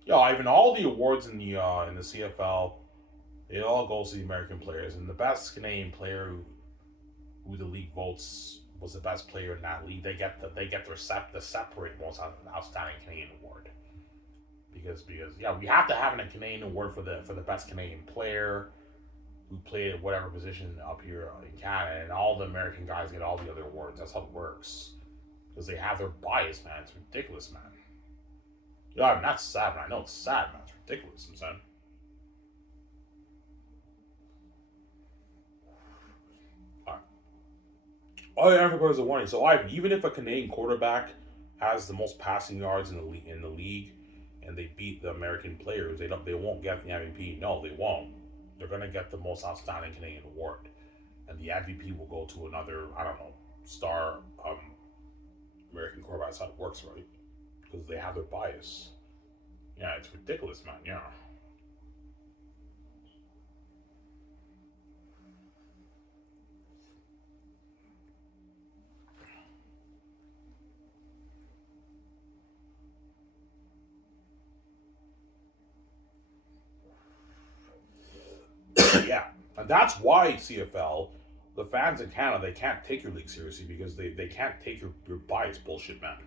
Yeah, even all the awards in the CFL, it all goes to the American players, and the best Canadian player who the league votes was the best player in that league. They get the separate most outstanding Canadian award because yeah, we have to have a Canadian award for the best Canadian player who played at whatever position up here in Canada, and all the American guys get all the other awards. That's how it works because they have their bias, man. It's ridiculous, man. Yeah, I mean, that's sad, man. I know it's sad, man. It's ridiculous, I'm saying. Alright. Oh, yeah, everyone goes a warning. So, even if a Canadian quarterback has the most passing yards in the league, and they beat the American players, they won't get the MVP. No, they won't. They're gonna get the most outstanding Canadian award, and the MVP will go to another, I don't know, star American quarterback. That's how it works, right? Because they have their bias. Yeah, it's ridiculous, man. Yeah. Yeah, and that's why CFL, the fans in Canada, they can't take your league seriously because they can't take your bias bullshit, man.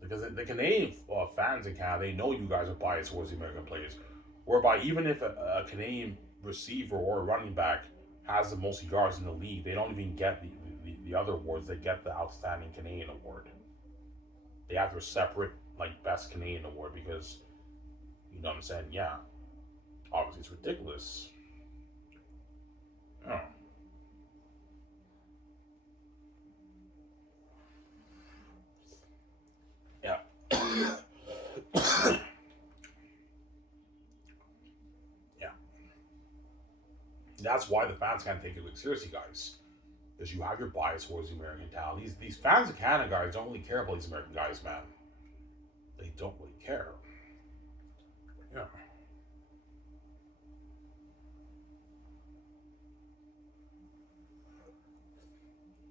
Because the Canadian fans in Canada, they know you guys are biased towards the American players. Whereby even if a Canadian receiver or a running back has the most yards in the league, they don't even get the other awards. They get the Outstanding Canadian Award. They have their separate like Best Canadian Award because you know what I'm saying? Yeah, obviously it's ridiculous. Oh. Yeah. Yeah. That's why the fans can't take it like seriously, guys. Because you have your bias towards the American talent. These fans of Canada guys don't really care about these American guys, man. They don't really care. Yeah.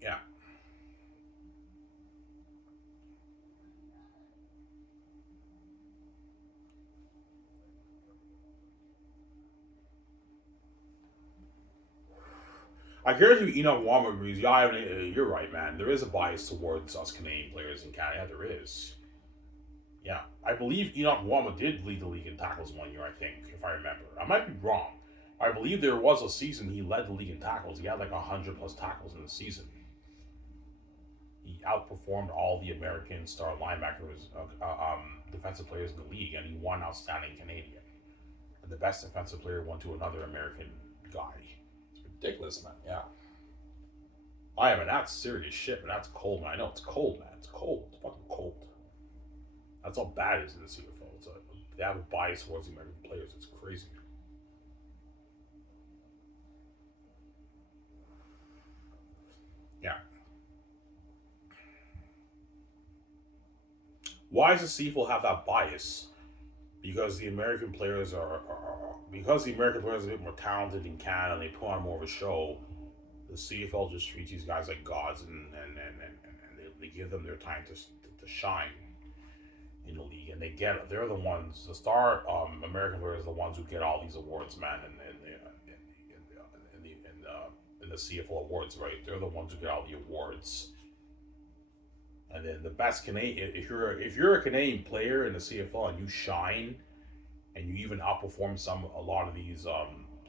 Yeah. I guarantee you, Enoch Wama agrees. Yeah, you're right, man. There is a bias towards us Canadian players in Canada. Yeah, there is. Yeah, I believe Enoch Wama did lead the league in tackles one year. I think, if I remember, I might be wrong. I believe there was a season he led the league in tackles. He had like 100+ tackles in the season. He outperformed all the American star linebackers, defensive players in the league, and he won Outstanding Canadian. And the best defensive player went to another American guy. It's ridiculous, man. Yeah. I mean, that's serious shit, but that's cold, man. I know it's cold, man. It's cold. It's fucking cold. That's how bad it is in the CFL. They have a bias towards the American players. It's crazy. Yeah. Why does the CFL have that bias? Because the American players are because the American players are a bit more talented in Canada and they put on more of a show. The CFL just treats these guys like gods and they give them their time to shine in the league, and they're the ones, the star American players are the ones who get all these awards, man, in the CFL awards, right? They're the ones who get all the awards. And then the best Canadian, if you're a Canadian player in the CFL and you shine, and you even outperform a lot of these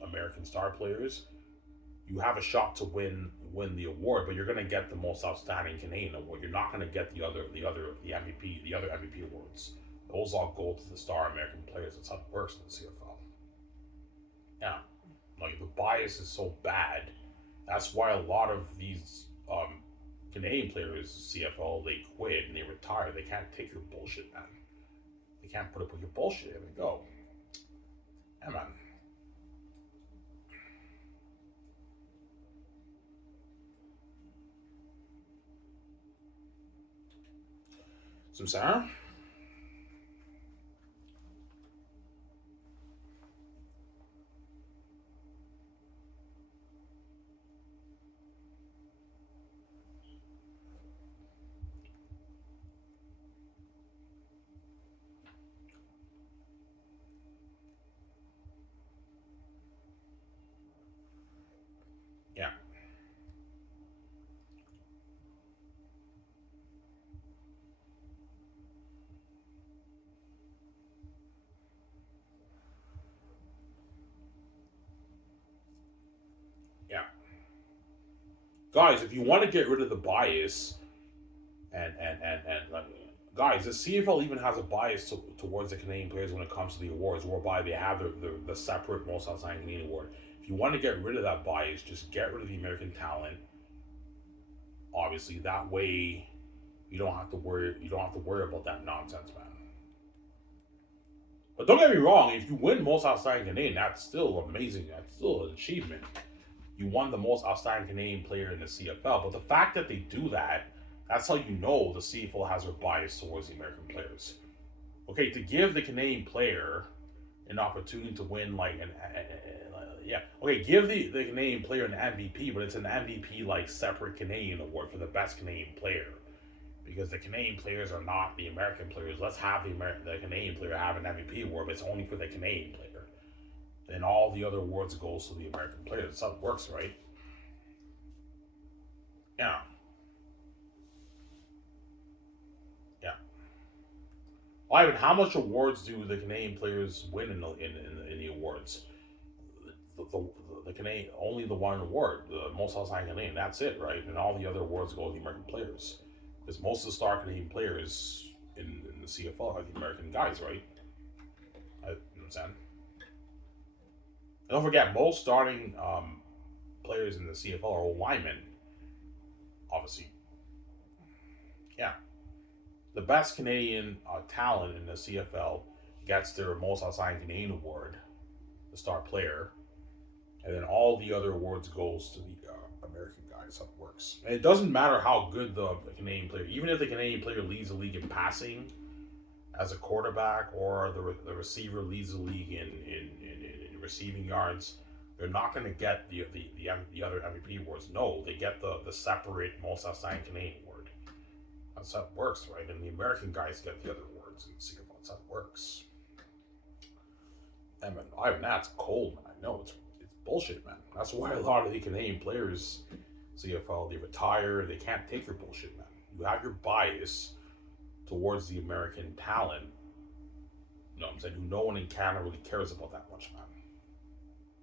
American star players, you have a shot to win the award. But you're going to get the most outstanding Canadian award. You're not going to get the MVP, the other MVP awards. Those all go to the star American players. That's how it works in the CFL. Yeah, like the bias is so bad. That's why a lot of these Canadian players, CFL, they quit and they retire. They can't take your bullshit, man. They can't put up with your bullshit. There we go. Yeah, man. Some Sarah? Yeah. Yeah. Guys, if you want to get rid of the bias, and guys, the CFL even has a bias towards the Canadian players when it comes to the awards, whereby they have the separate most outstanding Canadian award. If you want to get rid of that bias, just get rid of the American talent. Obviously, that way you don't have to worry. You don't have to worry about that nonsense, man. But don't get me wrong. If you win most outstanding Canadian, that's still amazing. That's still an achievement. You won the most outstanding Canadian player in the CFL. But the fact that they do that, that's how you know the CFL has a bias towards the American players. Okay, to give the Canadian player an opportunity to win, yeah, okay, give the Canadian player an MVP, but it's an MVP like separate Canadian award for the best Canadian player, because the Canadian players are not the American players. Let's have the Canadian player have an MVP award, but it's only for the Canadian player. Then all the other awards goes to the American players. That's how it works, right? Yeah. Yeah. Ivan, how much awards do the Canadian players win in the awards? The Canadian, only the one award, the most outstanding Canadian. That's it, right? And all the other awards go to the American players, because most of the star Canadian players in the CFL are the American guys, right? You understand? And don't forget, most starting players in the CFL are linemen, obviously. Yeah. The best Canadian talent in the CFL gets their most outstanding Canadian award, the star player, and then all the other awards goes to the American guys. How it works, and it doesn't matter how good the Canadian player, even if the Canadian player leads the league in passing as a quarterback, or the receiver leads the league in receiving yards, they're not going to get the other MVP awards. No, they get the separate most outstanding Canadian award. That's how it works, right? And the American guys get the other awards in Singapore. That's how it works. And man, that's cold, man. I know it's bullshit, man. That's why a lot of the Canadian players, CFL, they retire. They can't take your bullshit, man. You have your bias towards the American talent. You know what I'm saying? Who no one in Canada really cares about that much, man.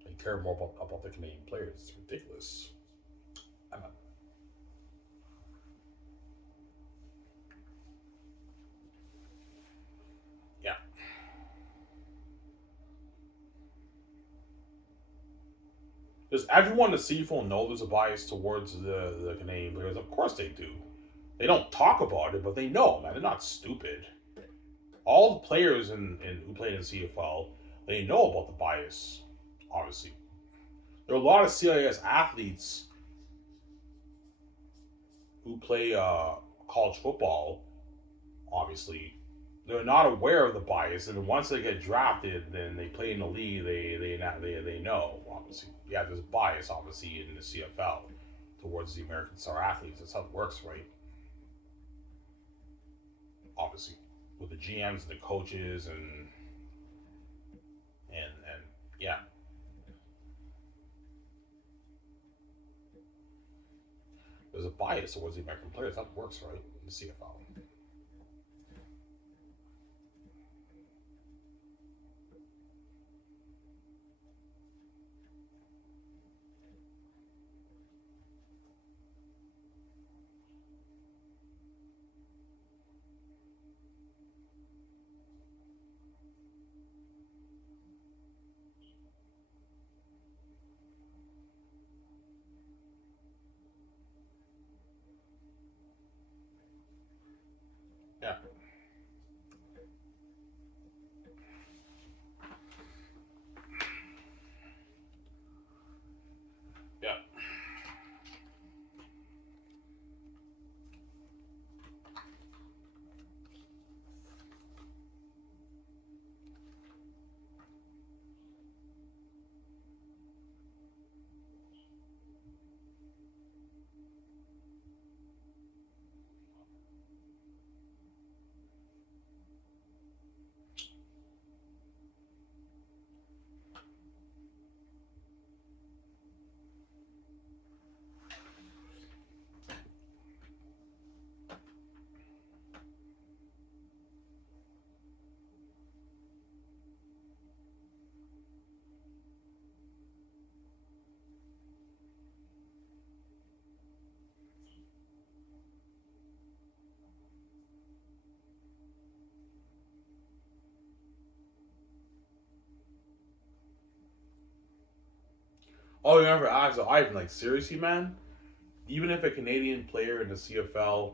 They care more about the Canadian players. It's ridiculous. I mean, yeah. Does everyone in the CFL know there's a bias towards the Canadian players? Of course they do. They don't talk about it, but they know, man. They're not stupid. All the players in who play in CFL, they know about the bias. Obviously, there are a lot of CIS athletes who play college football. Obviously, they're not aware of the bias, and once they get drafted, then they play in the league. They know, obviously. Yeah, there's bias obviously in the CFL towards the American star athletes. That's how it works, right? Obviously, with the GMs and the coaches and yeah, there's a bias towards the American players. That works, right? In the CFL. Yeah, yeah, oh, you never asked Ivan, like, seriously, man? Even if a Canadian player in the CFL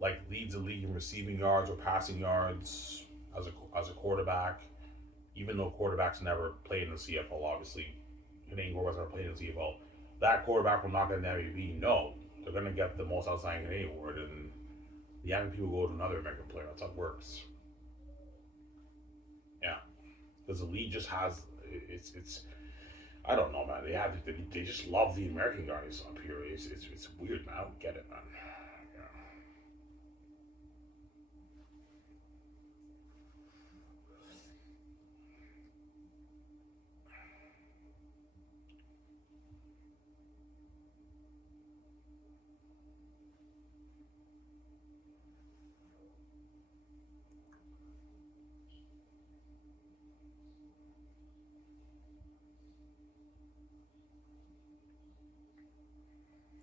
like leads the league in receiving yards or passing yards as a quarterback, even though quarterbacks never played in the CFL, obviously, Canadian quarterbacks never played in the CFL, that quarterback will not get an MVP. No, they're gonna get the most outstanding Canadian award, and the MVP will go to another American player. That's how it works. Yeah, because the league just has it's I don't know, man. They just love the American guys up here. It's weird, man. I don't get it, man. Yeah.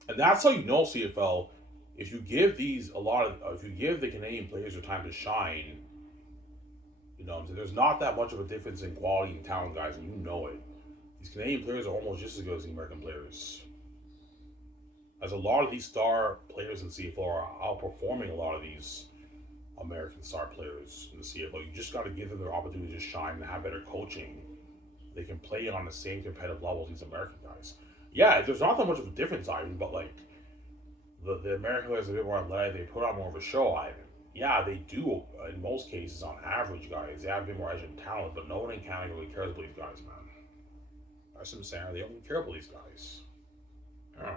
And that's how you know CFL. If you give these a lot of, if you give the Canadian players their time to shine, you know, there's not that much of a difference in quality and talent, guys, and you know it. These Canadian players are almost just as good as the American players. As a lot of these star players in CFL are outperforming a lot of these American star players in the CFL. You just got to give them their opportunity to shine and have better coaching. They can play on the same competitive level as these American guys. Yeah, there's not that much of a difference, Ivan, but like the American players are a bit more athletic. They put on more of a show, Ivan. Yeah, they do in most cases on average, guys. They have a bit more edge and talent, but no one in Canada really cares about these guys, man. That's what I'm saying. They don't care about these guys. Yeah.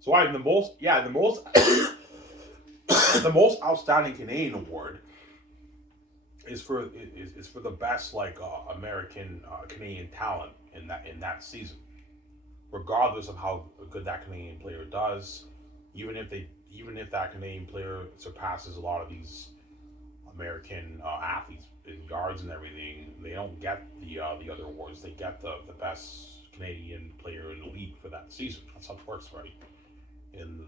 So I the most the most outstanding Canadian award is for the best like American Canadian talent in that season, regardless of how good that Canadian player does. Even if that Canadian player surpasses a lot of these American athletes in yards and everything, they don't get the other awards. They get the best Canadian player in the league for that season. That's how it works, right? And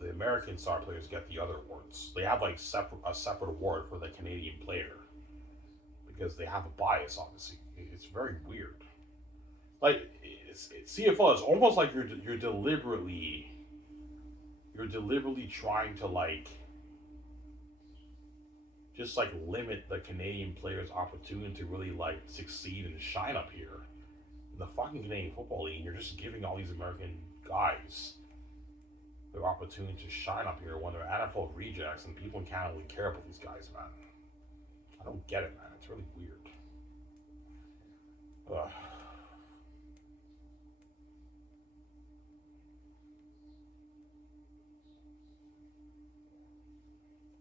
the American star players get the other awards. They have like a separate award for the Canadian player because they have a bias. Obviously, it's very weird. Like CFL is almost like you're deliberately trying to like just like limit the Canadian players' opportunity to really like succeed and shine up here in the fucking Canadian Football League. And you're just giving all these American guys their opportunity to shine up here when they're NFL rejects and people in Canada really care about these guys, man. I don't get it, man. It's really weird. Ugh.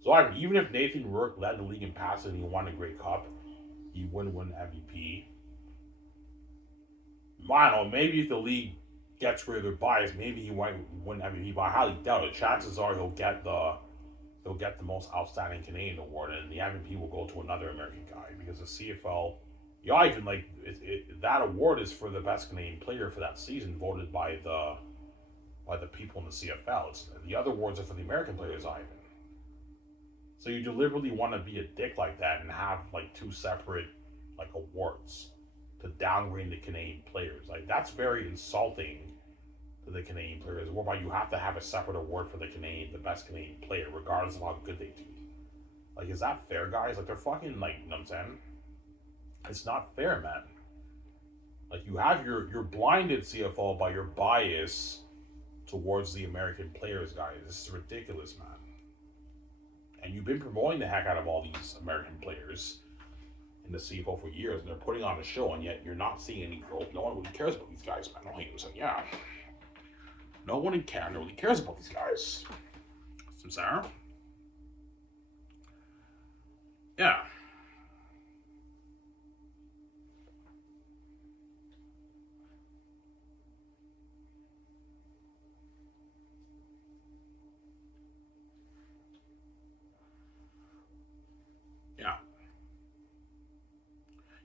So even if Nathan Rourke led the league in passing and he won a Grey Cup, he wouldn't win MVP. I don't know. Maybe if the league gets rid of their bias, maybe he might win MVP. But I highly doubt it. Chances are he'll get the most outstanding Canadian award, and the MVP will go to another American guy because the CFL. Yeah, even like that award is for the best Canadian player for that season, voted by the people in the CFL. The other awards are for the American players, Ivan. So you deliberately want to be a dick like that and have like two separate like awards to downgrade the Canadian players. Like that's very insulting to the Canadian players. Whereby you have to have a separate award for the best Canadian player, regardless of how good they do. Like, is that fair, guys? Like they're fucking like, you know what I'm saying? It's not fair, man. Like you're blinded CFL by your bias towards the American players, guys. This is ridiculous, man. And you've been promoting the heck out of all these American players in the CFL for years, and they're putting on a show, and yet you're not seeing any growth. No one really cares about these guys, man. No, I'm saying, yeah. No one in Canada really cares about these guys. Sincere? Yeah. Yeah.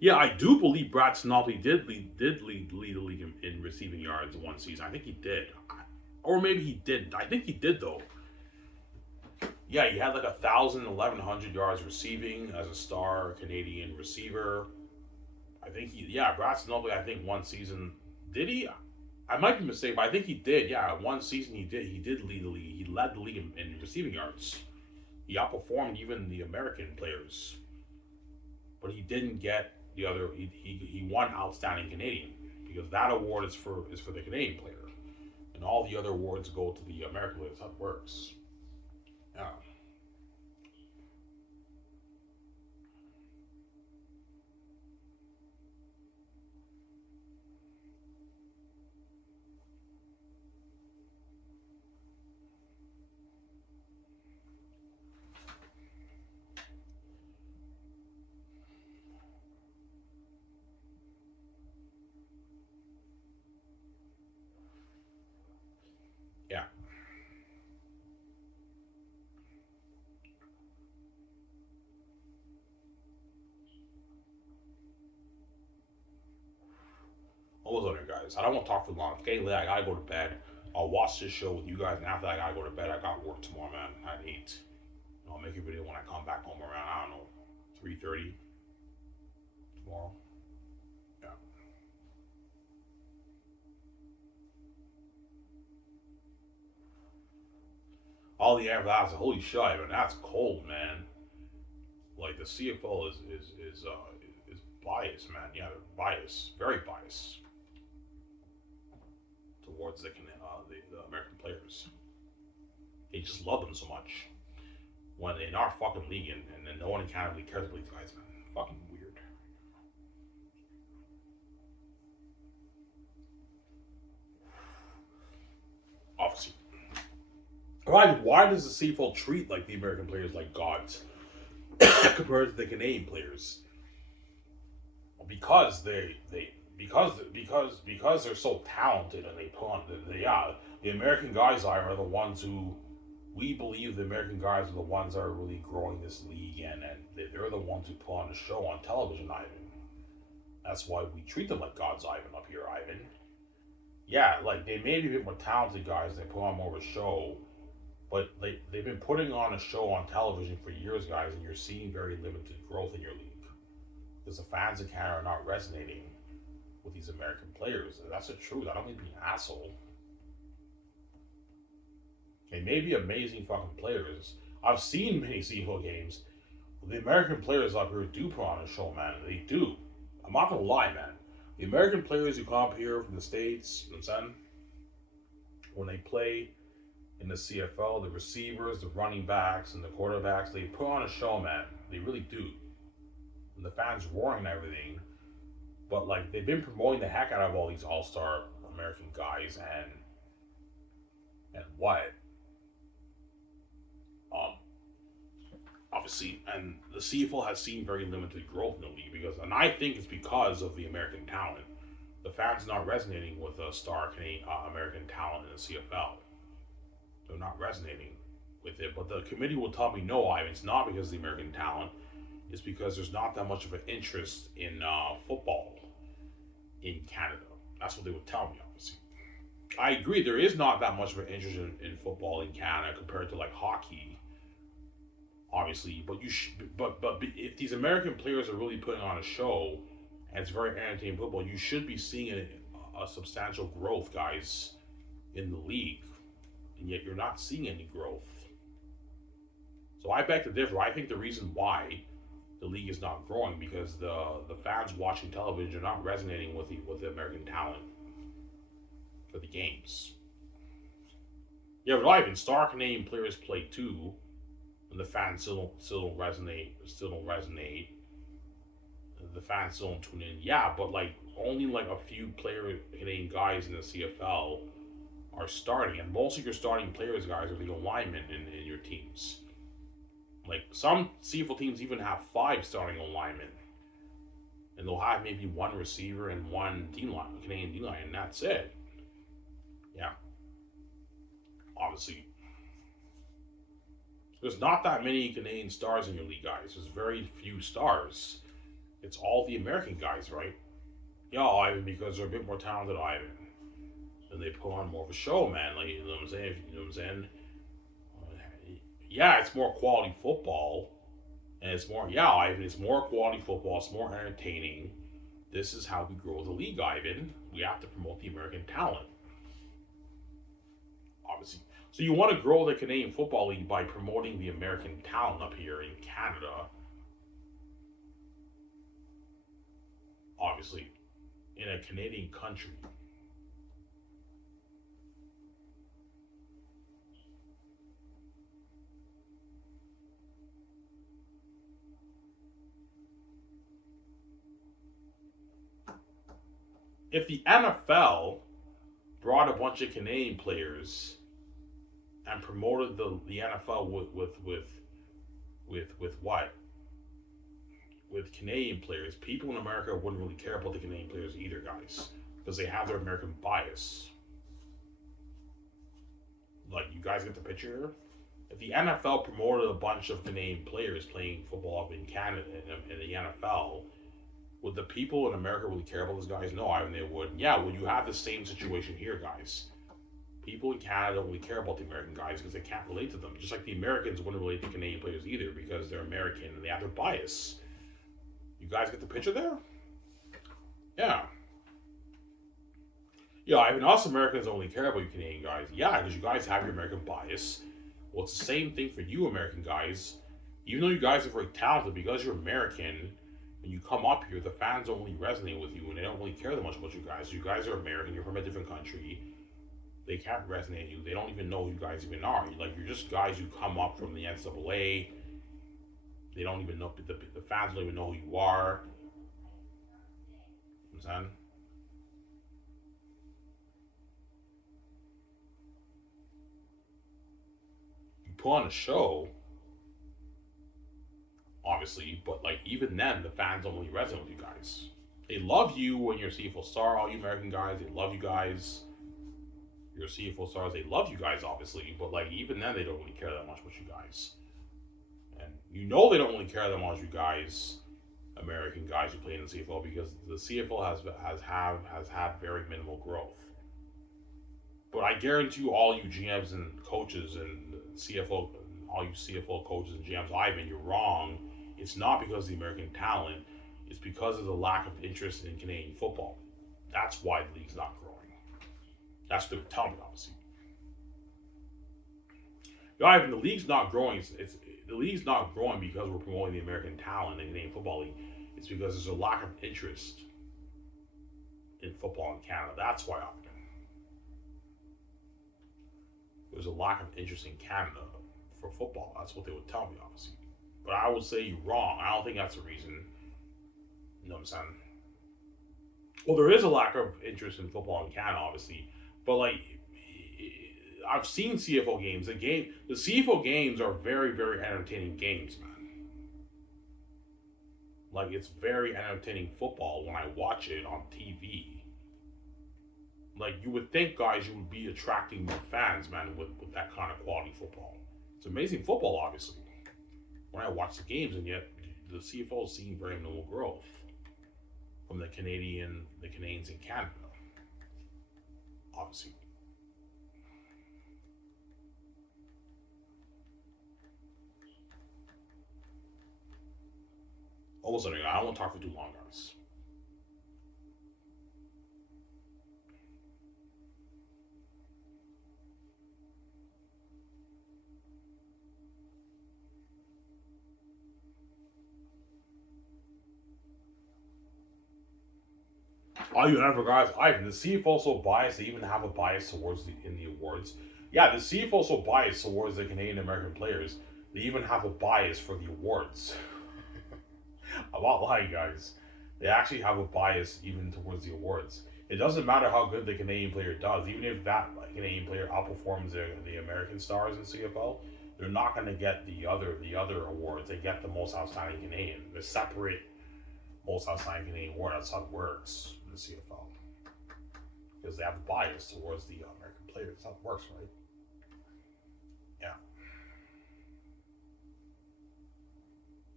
Yeah, I do believe Brad Snobley did lead the league in receiving yards one season. I think he did, or maybe he didn't. I think he did though. Yeah, he had like 1,100 yards receiving as a star Canadian receiver. I think Brad Snobley. I think one season did he? I might be mistaken, but I think he did. Yeah, one season he did. He did lead the league. He led the league in receiving yards. He outperformed even the American players, but he didn't get the other. He won outstanding Canadian because that award is for the Canadian player, and all the other awards go to the American players. That's how it works. Yeah. Yeah. Almost on here, guys. I don't want to talk for long. It's getting late. I gotta go to bed. I'll watch this show with you guys, and after that, I gotta go to bed. I got work tomorrow, man, at 8. I'll make a video when I come back home around, I don't know, 3:30 tomorrow. Yeah. All the after that, holy shit, man, that's cold, man. Like the CFL is biased, man. Yeah, they're biased, very biased towards the American players. They just love them so much when they're in our fucking league, and then no one in Canada really cares about these guys, man. Fucking weird. Obviously. Why does the CFL treat like the American players like gods compared to the Canadian players? Because because they're so talented and they put on the American guys are the ones who we believe the American guys are the ones that are really growing this league and they're the ones who put on a show on television, Ivan. That's why we treat them like gods, Ivan, up here, Ivan. Yeah, like they may be a bit more talented guys, they put on more of a show, but they've been putting on a show on television for years, guys, and you're seeing very limited growth in your league. Because the fans in Canada are not resonating with these American players. That's the truth. I don't mean to be an asshole. They may be amazing fucking players. I've seen many CFL games. The American players up here do put on a show, man. They do. I'm not gonna lie, man. The American players who come up here from the States, you know what I'm saying? When they play in the CFL, the receivers, the running backs, and the quarterbacks, they put on a show, man. They really do. And the fans roaring and everything. But like they've been promoting the heck out of all these all-star American guys and what? Obviously, and the CFL has seen very limited growth in the league and I think it's because of the American talent. The fans not resonating with a star Canadian American talent in the CFL. They're not resonating with it, but the committee will tell me no, Ivan. It's not because of the American talent. It's because there's not that much of an interest in football in Canada. That's what they would tell me, obviously. I agree, there is not that much of an interest in football in Canada compared to like hockey, obviously. But but if these American players are really putting on a show and it's very entertaining football, you should be seeing a substantial growth, guys, in the league, and yet you're not seeing any growth. So I beg to differ. I think the reason why the league is not growing because the fans watching television are not resonating with the American talent for the games. Yeah, but Ivan, star Canadian players play too, and the fans still don't resonate. The fans still don't tune in. Yeah, but like only like a few Canadian guys in the CFL are starting, and most of your starting players, guys, are the linemen in your teams. Like some CFL teams even have 5 starting linemen, and they'll have maybe one receiver and one D-line, Canadian D-line, and that's it. Yeah, obviously, there's not that many Canadian stars in your league, guys. There's very few stars. It's all the American guys, right? Yeah, Ivan, because they're a bit more talented, Ivan, and they put on more of a show, man. Like you know what I'm saying? You know what I'm saying? Yeah, it's more quality football, and it's more Ivan. It's more quality football. It's more entertaining. This is how we grow the league, Ivan. We have to promote the American talent, obviously. So you want to grow the Canadian Football League by promoting the American talent up here in Canada, obviously, in a Canadian country. If the NFL brought a bunch of Canadian players and promoted the NFL with what? With Canadian players, people in America wouldn't really care about the Canadian players either, guys, because they have their American bias. Like, you guys get the picture here? If the NFL promoted a bunch of Canadian players playing football up in Canada in the NFL, would the people in America really care about those guys? No, I mean they would. Yeah, well, you have the same situation here, guys. People in Canada don't really care about the American guys because they can't relate to them. Just like the Americans wouldn't relate to Canadian players either because they're American and they have their bias. You guys get the picture there? Yeah. Yeah, I mean, us Americans only care about you Canadian guys. Yeah, because you guys have your American bias. Well, it's the same thing for you American guys. Even though you guys are very talented, because you're American, when you come up here, the fans don't really resonate with you and they don't really care that much about you guys. You guys are American, you're from a different country. They can't resonate with you. They don't even know who you guys even are. Like, you're just guys who come up from the NCAA. They don't even know, the fans don't even know who you are. You know what I'm saying? put on a show, obviously, but like even then, the fans don't really resonate with you guys. They love you when you're a CFL star, all you American guys. They love you guys. You're CFL stars. They love you guys, obviously, but like even then, they don't really care that much about you guys. And you know they don't really care that much, you guys, American guys who play in the CFL, because the CFL has had very minimal growth. But I guarantee you, all you GMs and coaches and CFL, all you CFL coaches and GMs, Ivan, you're wrong. It's not because of the American talent. It's because of the lack of interest in Canadian football. That's why the league's not growing. That's what they were telling me, obviously. Ivan, the league's not growing. The league's not growing because we're promoting the American talent in the Canadian Football League. It's because there's a lack of interest in football in Canada. That's why, Ivan. There's a lack of interest in Canada for football. That's what they would tell me, obviously. But I would say you're wrong. I don't think that's the reason. You know what I'm saying? Well, there is a lack of interest in football in Canada, obviously. But like, I've seen CFL games. The CFL games are very, very entertaining games, man. Like, it's very entertaining football when I watch it on TV. Like, you would think, guys, you would be attracting more fans, man, with that kind of quality football. It's amazing football, obviously. When I watch the games, and yet the CFL is seeing very minimal growth from the Canadians in Canada, obviously. Almost anyway, I don't want to talk for too long, guys. Oh, you never guys, Ivan, the CFL so biased, they even have a bias towards in the awards. Yeah, the CFL so biased towards the Canadian American players, they even have a bias for the awards. I'm not lying, guys. They actually have a bias even towards the awards. It doesn't matter how good the Canadian player does, even if that Canadian player outperforms the American stars in CFL, they're not going to get the other awards. They get the most outstanding Canadian, the separate most outstanding Canadian award. That's how it works in the CFL because they have a bias towards the American players. That's how it works, right? Yeah.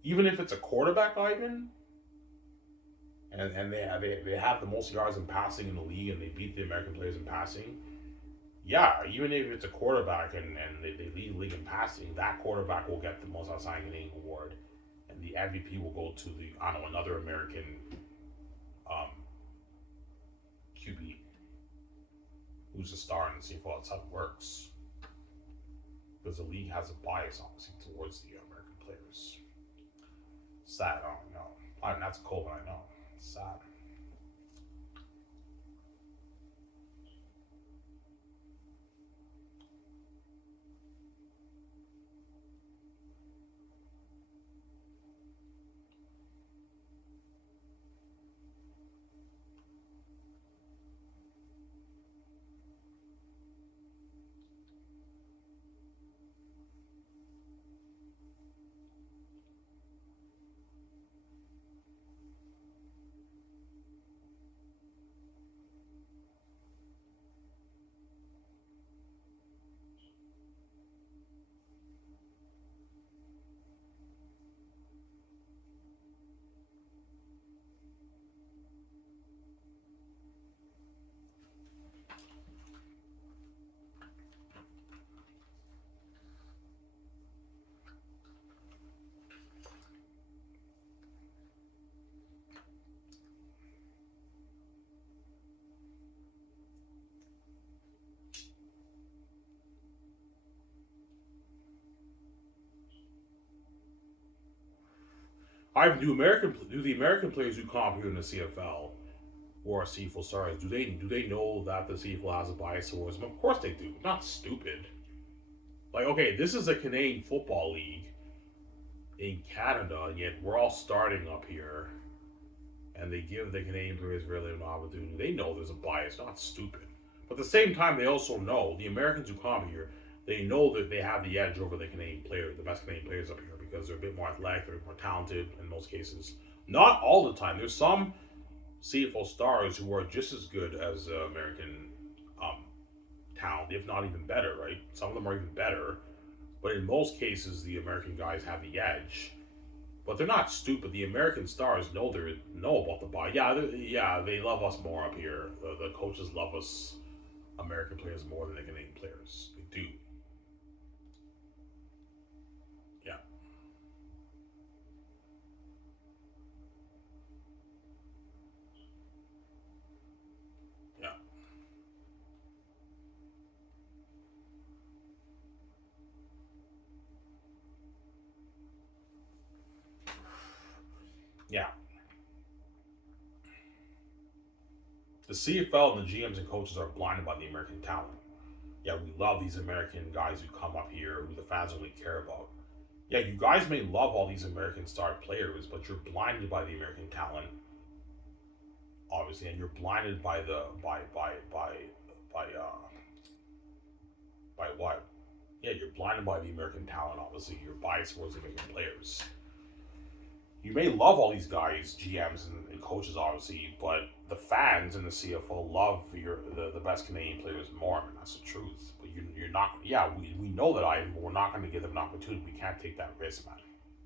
Even if it's a quarterback, Ivan, and they have the most yards in passing in the league and they beat the American players in passing, yeah, even if it's a quarterback and they lead the league in passing, that quarterback will get the most outstanding Canadian award. And the MVP will go to another American QB who's a star in the CFL. That's how it works. Because the league has a bias, obviously, towards the American players. Sad, I don't know. I mean, that's cold, I know. It's sad. Do the American players who come here in the CFL or CFL stars, do they know that the CFL has a bias towards them? Of course they do. Not stupid. Like, okay, this is a Canadian football league in Canada, and yet we're all starting up here, and they give the Canadian players very little opportunity. They know there's a bias, not stupid. But at the same time, they also know the Americans who come here, they know that they have the edge over the Canadian players, the best Canadian players up here, because they're a bit more athletic, they're more talented in most cases. Not all the time. There's some CFL stars who are just as good as American um, talent, if not even better, right? Some of them are even better, but in most cases, the American guys have the edge. But they're not stupid. The American stars know about the buy. Yeah, yeah, they love us more up here. The coaches love us American players more than the Canadian players. They do. Yeah, yeah, yeah. The CFL and the GMs and coaches are blinded by the American talent. Yeah, we love these American guys who come up here who the fans only care about. Yeah, you guys may love all these American star players, but you're blinded by the American talent, obviously, and you're blinded by the by what? Yeah, you're blinded by the American talent. Obviously, you're biased towards the American players. You may love all these guys, GMs and coaches, obviously, but the fans in the CFL love the best Canadian players more. I mean, that's the truth. But you're not. Yeah, we know that but we're not going to give them an opportunity. We can't take that risk, man.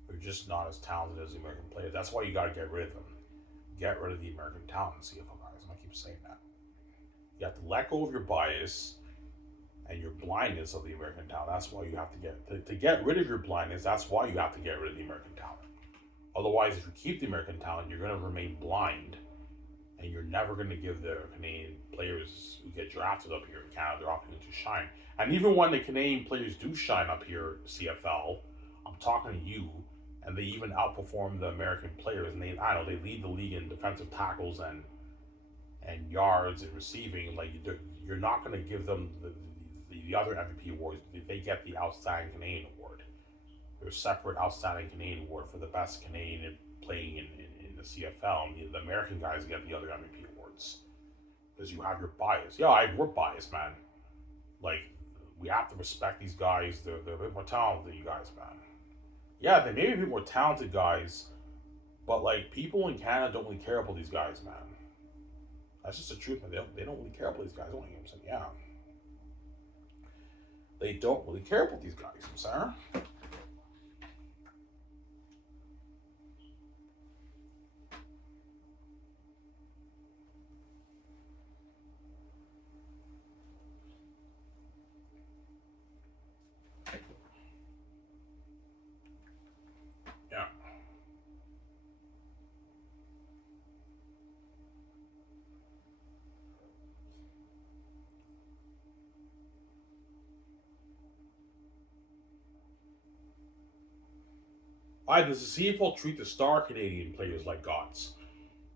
They're just not as talented as the American players. That's why you got to get rid of them. Get rid of the American talent in CFL guys. And I keep saying that. You have to let go of your bias and your blindness of the American talent. That's why you have to to get rid of your blindness. That's why you have to get rid of the American talent. Otherwise, if you keep the American talent, you're going to remain blind, and you're never going to give the Canadian players who get drafted up here in Canada their opportunity to shine. And even when the Canadian players do shine up here, CFL, I'm talking to you, and they even outperform the American players, and they lead the league in defensive tackles and yards and receiving. Like you're not going to give them the other MVP awards. They get the outstanding Canadian award. There's a separate outstanding Canadian award for the best Canadian playing in the CFL. And the American guys get the other MVP awards because you have your bias. Yeah, we're biased, man. Like we have to respect these guys. They're a bit more talented than you guys, man. Yeah, they may be a bit more talented guys, but like people in Canada don't really care about these guys, man. That's just the truth, man. They don't really care about these guys. Only I'm saying, yeah, they don't really care about these guys. I'm saying. Yeah. Why does the CFL treat the star Canadian players like gods?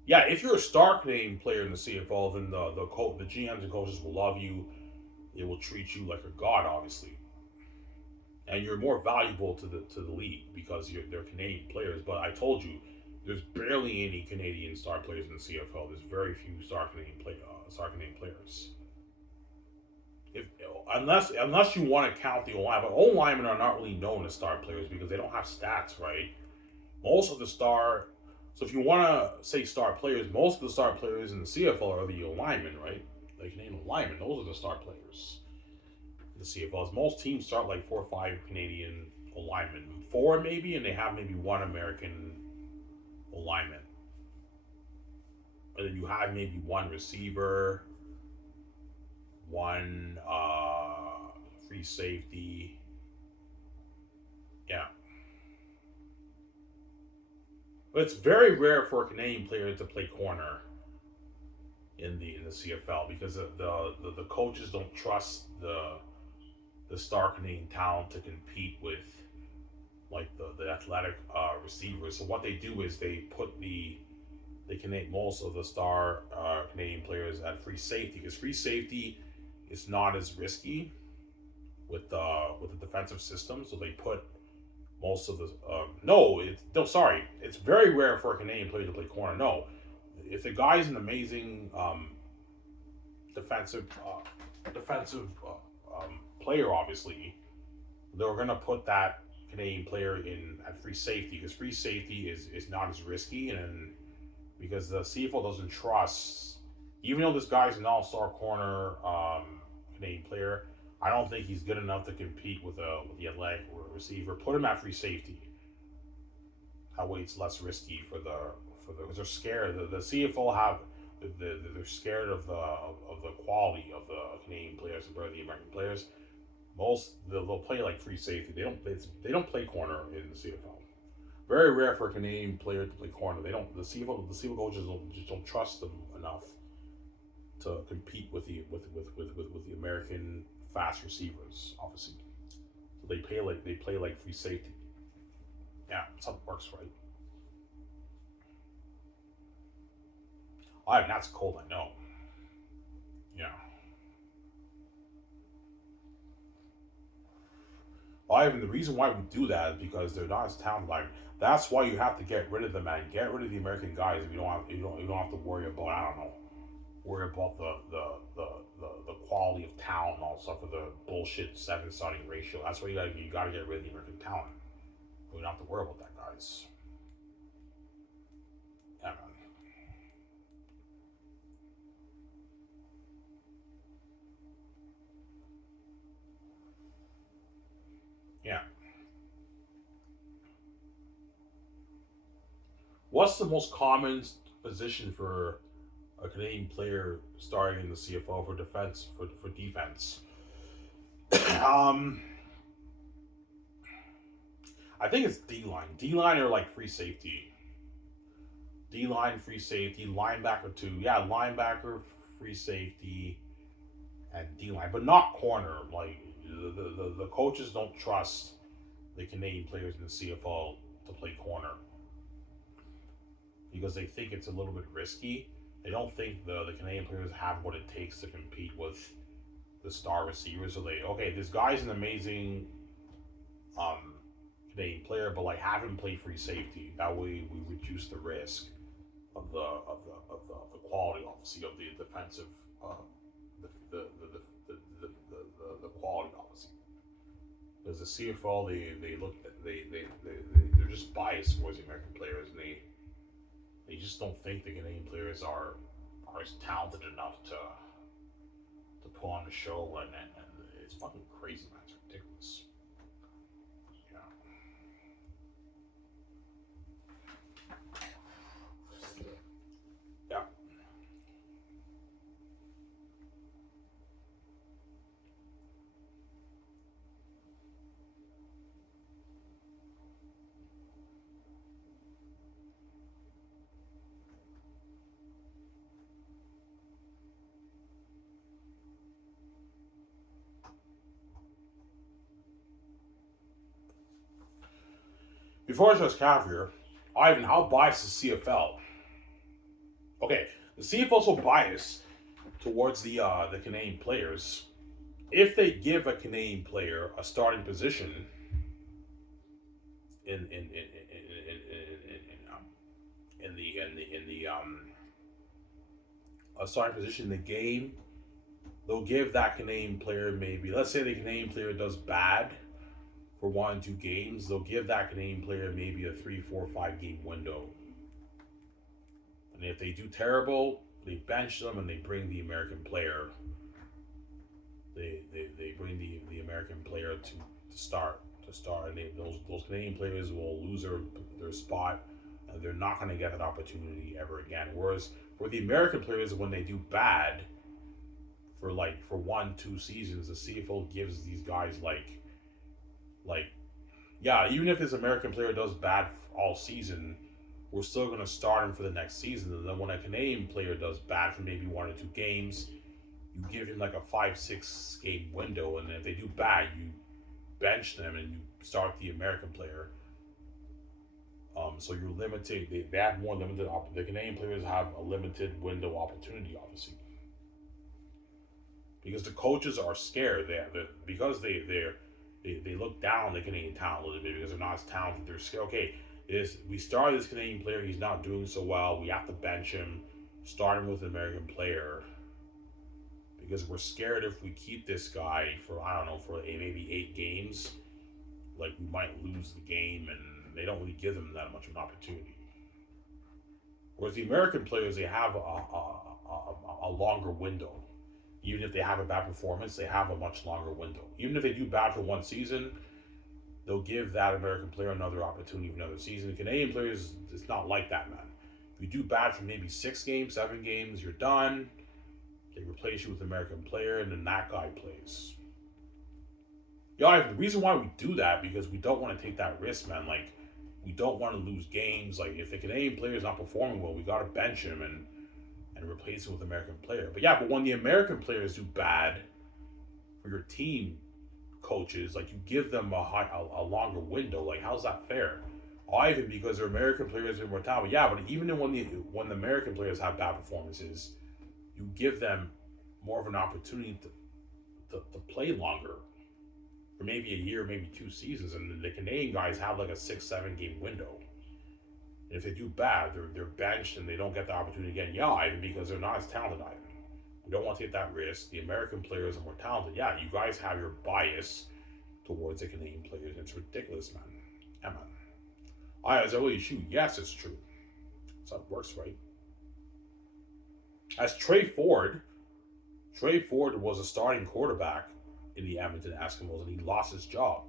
Yeah, if you're a star Canadian player in the CFL, then the GMs and coaches will love you. They will treat you like a god, obviously, and you're more valuable to the league because they're Canadian players. But I told you, there's barely any Canadian star players in the CFL. There's very few star Canadian players. If unless you want to count the O line, but O linemen are not really known as star players because they don't have stats, right? Most of the star, so if you want to say star players, most of the star players in the CFL are the O linemen, right? The Canadian O linemen, those are the star players in the CFL. Most teams start like 4 or 5 Canadian O linemen, 4 maybe, and they have maybe 1 American O lineman. And then you have maybe 1 receiver, 1 free safety. Yeah. But it's very rare for a Canadian player to play corner in the CFL because the coaches don't trust the star Canadian talent to compete with like the athletic receivers. So what they do is they put they connect most of the star Canadian players at free safety because free safety is not as risky with the defensive system. So they put most of the no, sorry, it's very rare for a Canadian player to play corner. No, if the guy's an amazing defensive player, obviously, they're gonna put that Canadian player in at free safety because free safety is not as risky, and because the CFL doesn't trust, even though this guy's an all-star corner Canadian player, I don't think he's good enough to compete with the athletic receiver. Put him at free safety. That way, it's less risky because they're scared. The CFL have they're scared of the quality of the Canadian players compared to the American players. Most they'll play like free safety. They don't play corner in the CFL. Very rare for a Canadian player to play corner. They don't. The CFL coaches just don't trust them enough to compete with the American fast receivers. Obviously, so they play like free safety. Yeah, that's how it works, right? I that's cold. I know. Yeah. Well, Ivan, the reason why we do that is because they're not as talented. Like that's why you have to get rid of them, man. Get rid of the American guys. If you don't have to worry about, I don't know, worry about the quality of talent and all stuff with the bullshit seven starting ratio. That's why you gotta get rid of the American talent. We don't have to worry about that, guys. Yeah, man. Yeah. What's the most common position for a Canadian player starting in the CFL for defense for defense? um, I think it's D line. D line or like free safety. D line, free safety, linebacker too. Yeah, linebacker, free safety, and D line, but not corner. Like the coaches don't trust the Canadian players in the CFL to play corner because they think it's a little bit risky. They don't think the Canadian players have what it takes to compete with the star receivers. So this guy's an amazing um, Canadian player, but like have him play free safety. That way we reduce the risk of the quality, obviously, of the defensive, the quality, obviously. Because the CFL, they look they're just biased towards the American players, and they just don't think the Canadian players are as talented enough to put on a show, and it's fucking crazy, man. It's ridiculous. Yeah. Yeah. Before I just Caviar, Ivan, how biased is CFL? Okay, the CFL so biased towards the Canadian players. If they give a Canadian player a starting position in a starting position in the game, they'll give that Canadian player, maybe, let's say the Canadian player does bad for 1 2 games, they'll give that Canadian player maybe a 3 4 5 game window. And if they do terrible, they bench them and they bring the American player. They bring the American player to start, and those Canadian players will lose their spot, and they're not going to get that opportunity ever again. Whereas for the American players, when they do bad for 1 2 seasons, the CFL gives these guys like yeah, even if this American player does bad all season, we're still going to start him for the next season. And then when a Canadian player does bad for maybe 1 or 2 games, you give him like a 5 6 game window, and then if they do bad, you bench them and you start the American player. So you're limited. They have more limited. The Canadian players have a limited window opportunity, obviously, because the coaches are scared. Because they look down on the Canadian talent a little bit because they're not as talented. They're scared. Okay, we started this Canadian player. He's not doing so well. We have to bench him. Start him with an American player because we're scared if we keep this guy for, I don't know, for maybe 8 games, like we might lose the game, and they don't really give them that much of an opportunity. Whereas the American players, they have a longer window. Even if they have a bad performance, they have a much longer window. Even if they do bad for one season, they'll give that American player another opportunity for another season. The Canadian players, it's not like that, man. If you do bad for maybe 6 games, 7 games, you're done. They replace you with an American player, and then that guy plays. Yeah, the reason why we do that, because we don't want to take that risk, man. Like, we don't want to lose games. Like, if the Canadian player is not performing well, we got to bench him and replace him with an American player. But when the American players do bad for your team coaches, like, you give them a longer window. Like, how's that fair? Even because they're American players in more time. But yeah, but even when the American players have bad performances, you give them more of an opportunity to play longer. For maybe a year, maybe 2 seasons. And the Canadian guys have like a 6-7 game window. And if they do bad, they're benched and they don't get the opportunity again. Yeah, Ivan, because they're not as talented, Ivan. We don't want to take that risk. The American players are more talented. Yeah, you guys have your bias towards the Canadian players. It's ridiculous, man. Yeah, man. Is that what you shoot? Yes, it's true. That's how it works, right? As Trey Ford was a starting quarterback in the Edmonton Eskimos, and he lost his job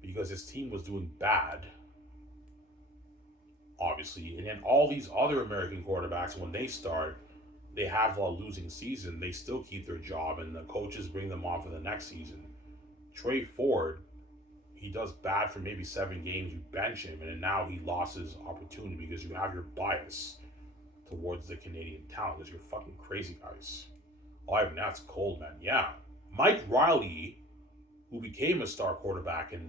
because his team was doing bad, obviously. And then all these other American quarterbacks, when they start, they have a losing season, they still keep their job, and the coaches bring them on for the next season. Trey Ford, he does bad for maybe 7 games, you bench him, and then now he lost his opportunity because you have your bias towards the Canadian talent, because you're fucking crazy, guys. Ivan, that's cold, man. Yeah. Mike Riley, who became a star quarterback in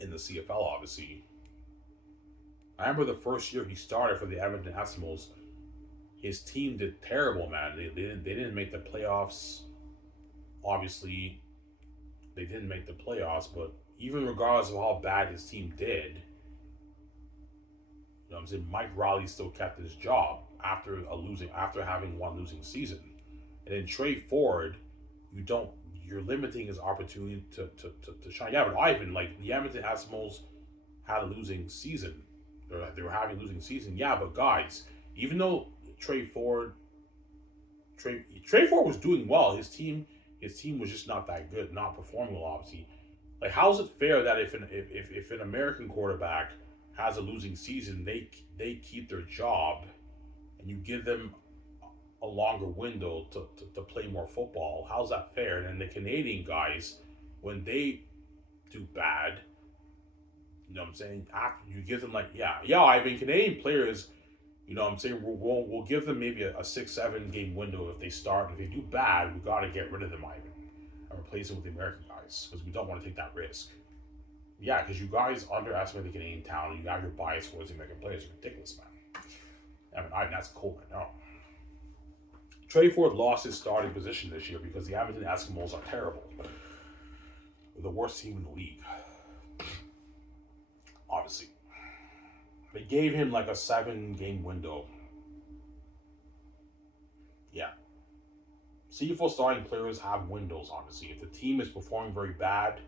the CFL, obviously. I remember the first year he started for the Edmonton Eskimos, his team did terrible, man. They didn't make the playoffs. Obviously, they didn't make the playoffs, but even regardless of how bad his team did, you know what I'm saying, Mike Riley still kept his job after having one losing season. And then Trey Ford, you're limiting his opportunity to shine. Yeah, but Ivan, like, the Edmonton Eskimos had a losing season. They were having a losing season. Yeah, but guys, even though Trey Ford was doing well, his team was just not that good, not performing well, obviously. Like, how is it fair that if an American quarterback has a losing season, they keep their job, and you give them a longer window to play more football? How's that fair? And then the Canadian guys, when they do bad, you know what I'm saying, after you give them, like, I mean, Canadian players, you know what I'm saying, we'll give them maybe a 6-7 game window if they start. If they do bad, we got to get rid of them, Ivan, and replace them with the American guys, because we don't want to take that risk. Yeah, because you guys underestimate the Canadian talent. You have your bias towards the American players. It's ridiculous, man. I mean, Ivan, that's cool right now. Trey Ford lost his starting position this year because the Edmonton Eskimos are terrible. They're the worst team in the league. Obviously. They gave him like a 7-game window. Yeah. CFL starting players have windows, obviously. If the team is performing very bad,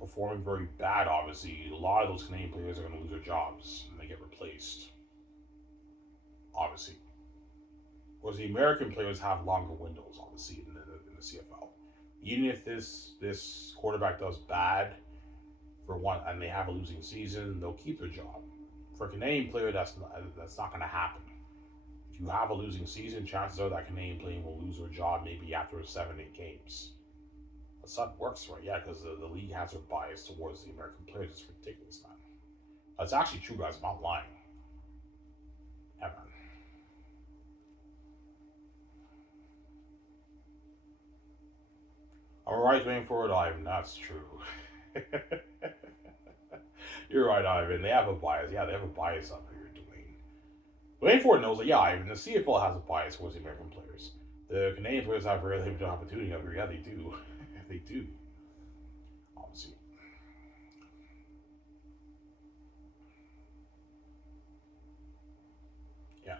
obviously, a lot of those Canadian players are going to lose their jobs and they get replaced. Obviously. Whereas the American players have longer windows, obviously, in the CFL. Even if this quarterback does bad for one and they have a losing season, they'll keep their job. For a Canadian player, that's not going to happen. If you have a losing season, chances are that Canadian player will lose their job maybe after 7-8 games. That's how it works, right? Yeah, because the league has their bias towards the American players. It's ridiculous, man. That's actually true, guys. I'm not lying. Yeah, man. I'm alright waiting for it, Ivan. That's true. You're right, Ivan. They have a bias. Yeah, they have a bias up here, Dwayne. Waiting for it knows that, yeah, Ivan, the CFL has a bias towards the American players. The Canadian players have very limited opportunity up here. Yeah, they do. They do. Obviously. Yeah.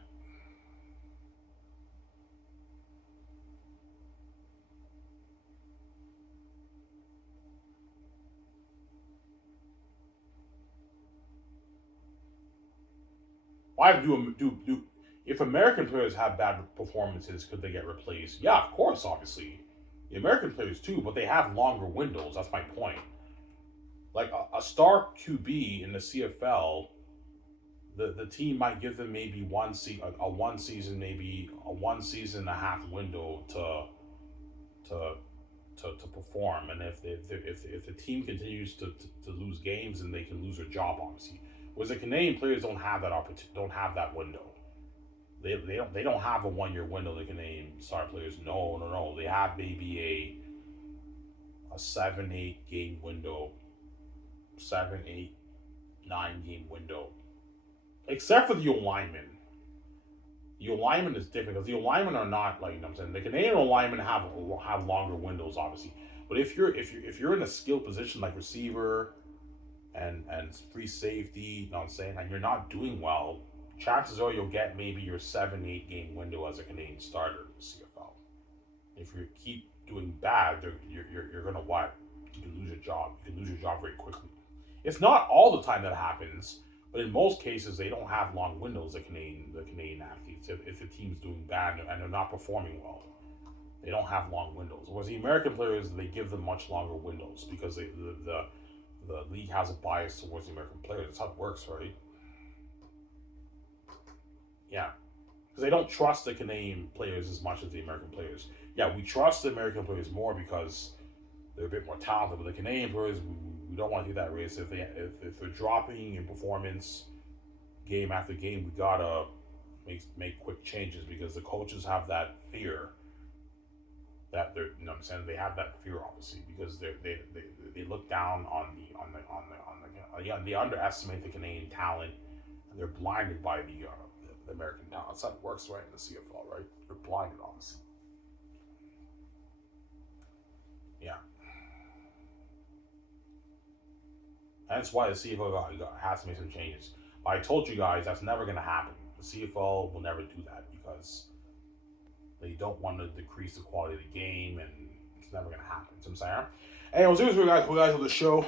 Why do if American players have bad performances, could they get replaced? Yeah, of course, obviously. The American players too, but they have longer windows. That's my point. Like a star QB in the CFL, the team might give them maybe a 1 season, maybe a 1 season and a half window to to perform. And if the team continues to lose games, and they can lose their job, obviously. Whereas the Canadian players don't have that opportunity, don't have that window. They don't have a 1 year window. The Canadian star players, no. They have maybe a 7-8 game window, 7-8-9 game window, except for the O linemen. The O lineman is different because the O linemen are not like, you know what I'm saying. The Canadian O linemen have longer windows, obviously. But if you're in a skilled position like receiver and free safety, you know what I'm saying, and you're not doing well, chances are you'll get maybe your 7-8 game window as a Canadian starter in the CFL. If you keep doing bad, you're gonna what? You can lose your job. You can lose your job very quickly. It's not all the time that happens, but in most cases they don't have long windows. The Canadian athletes, if the team's doing bad and they're not performing well, they don't have long windows. Whereas the American players, they give them much longer windows because the league has a bias towards the American players. That's how it works, right? Yeah, because they don't trust the Canadian players as much as the American players. Yeah, we trust the American players more because they're a bit more talented, but the Canadian players, we don't want to take that risk. If they're dropping in performance game after game, we gotta make quick changes because the coaches have that fear that they're, you know what I'm saying, they have that fear obviously because they look down on they underestimate the Canadian talent, and they're blinded by the American talent. That's how it works, right, in the CFL, right? They're blinded, obviously. Yeah. That's why the CFL has to make some changes. But I told you guys that's never going to happen. The CFL will never do that because they don't want to decrease the quality of the game, and it's never going to happen. You know what I'm saying? Anyways, here's for you guys on the show.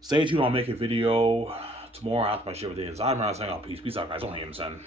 Stay tuned. I'll make a video tomorrow after my shift with the design. I'm saying, peace out, guys. Don't hate him, son.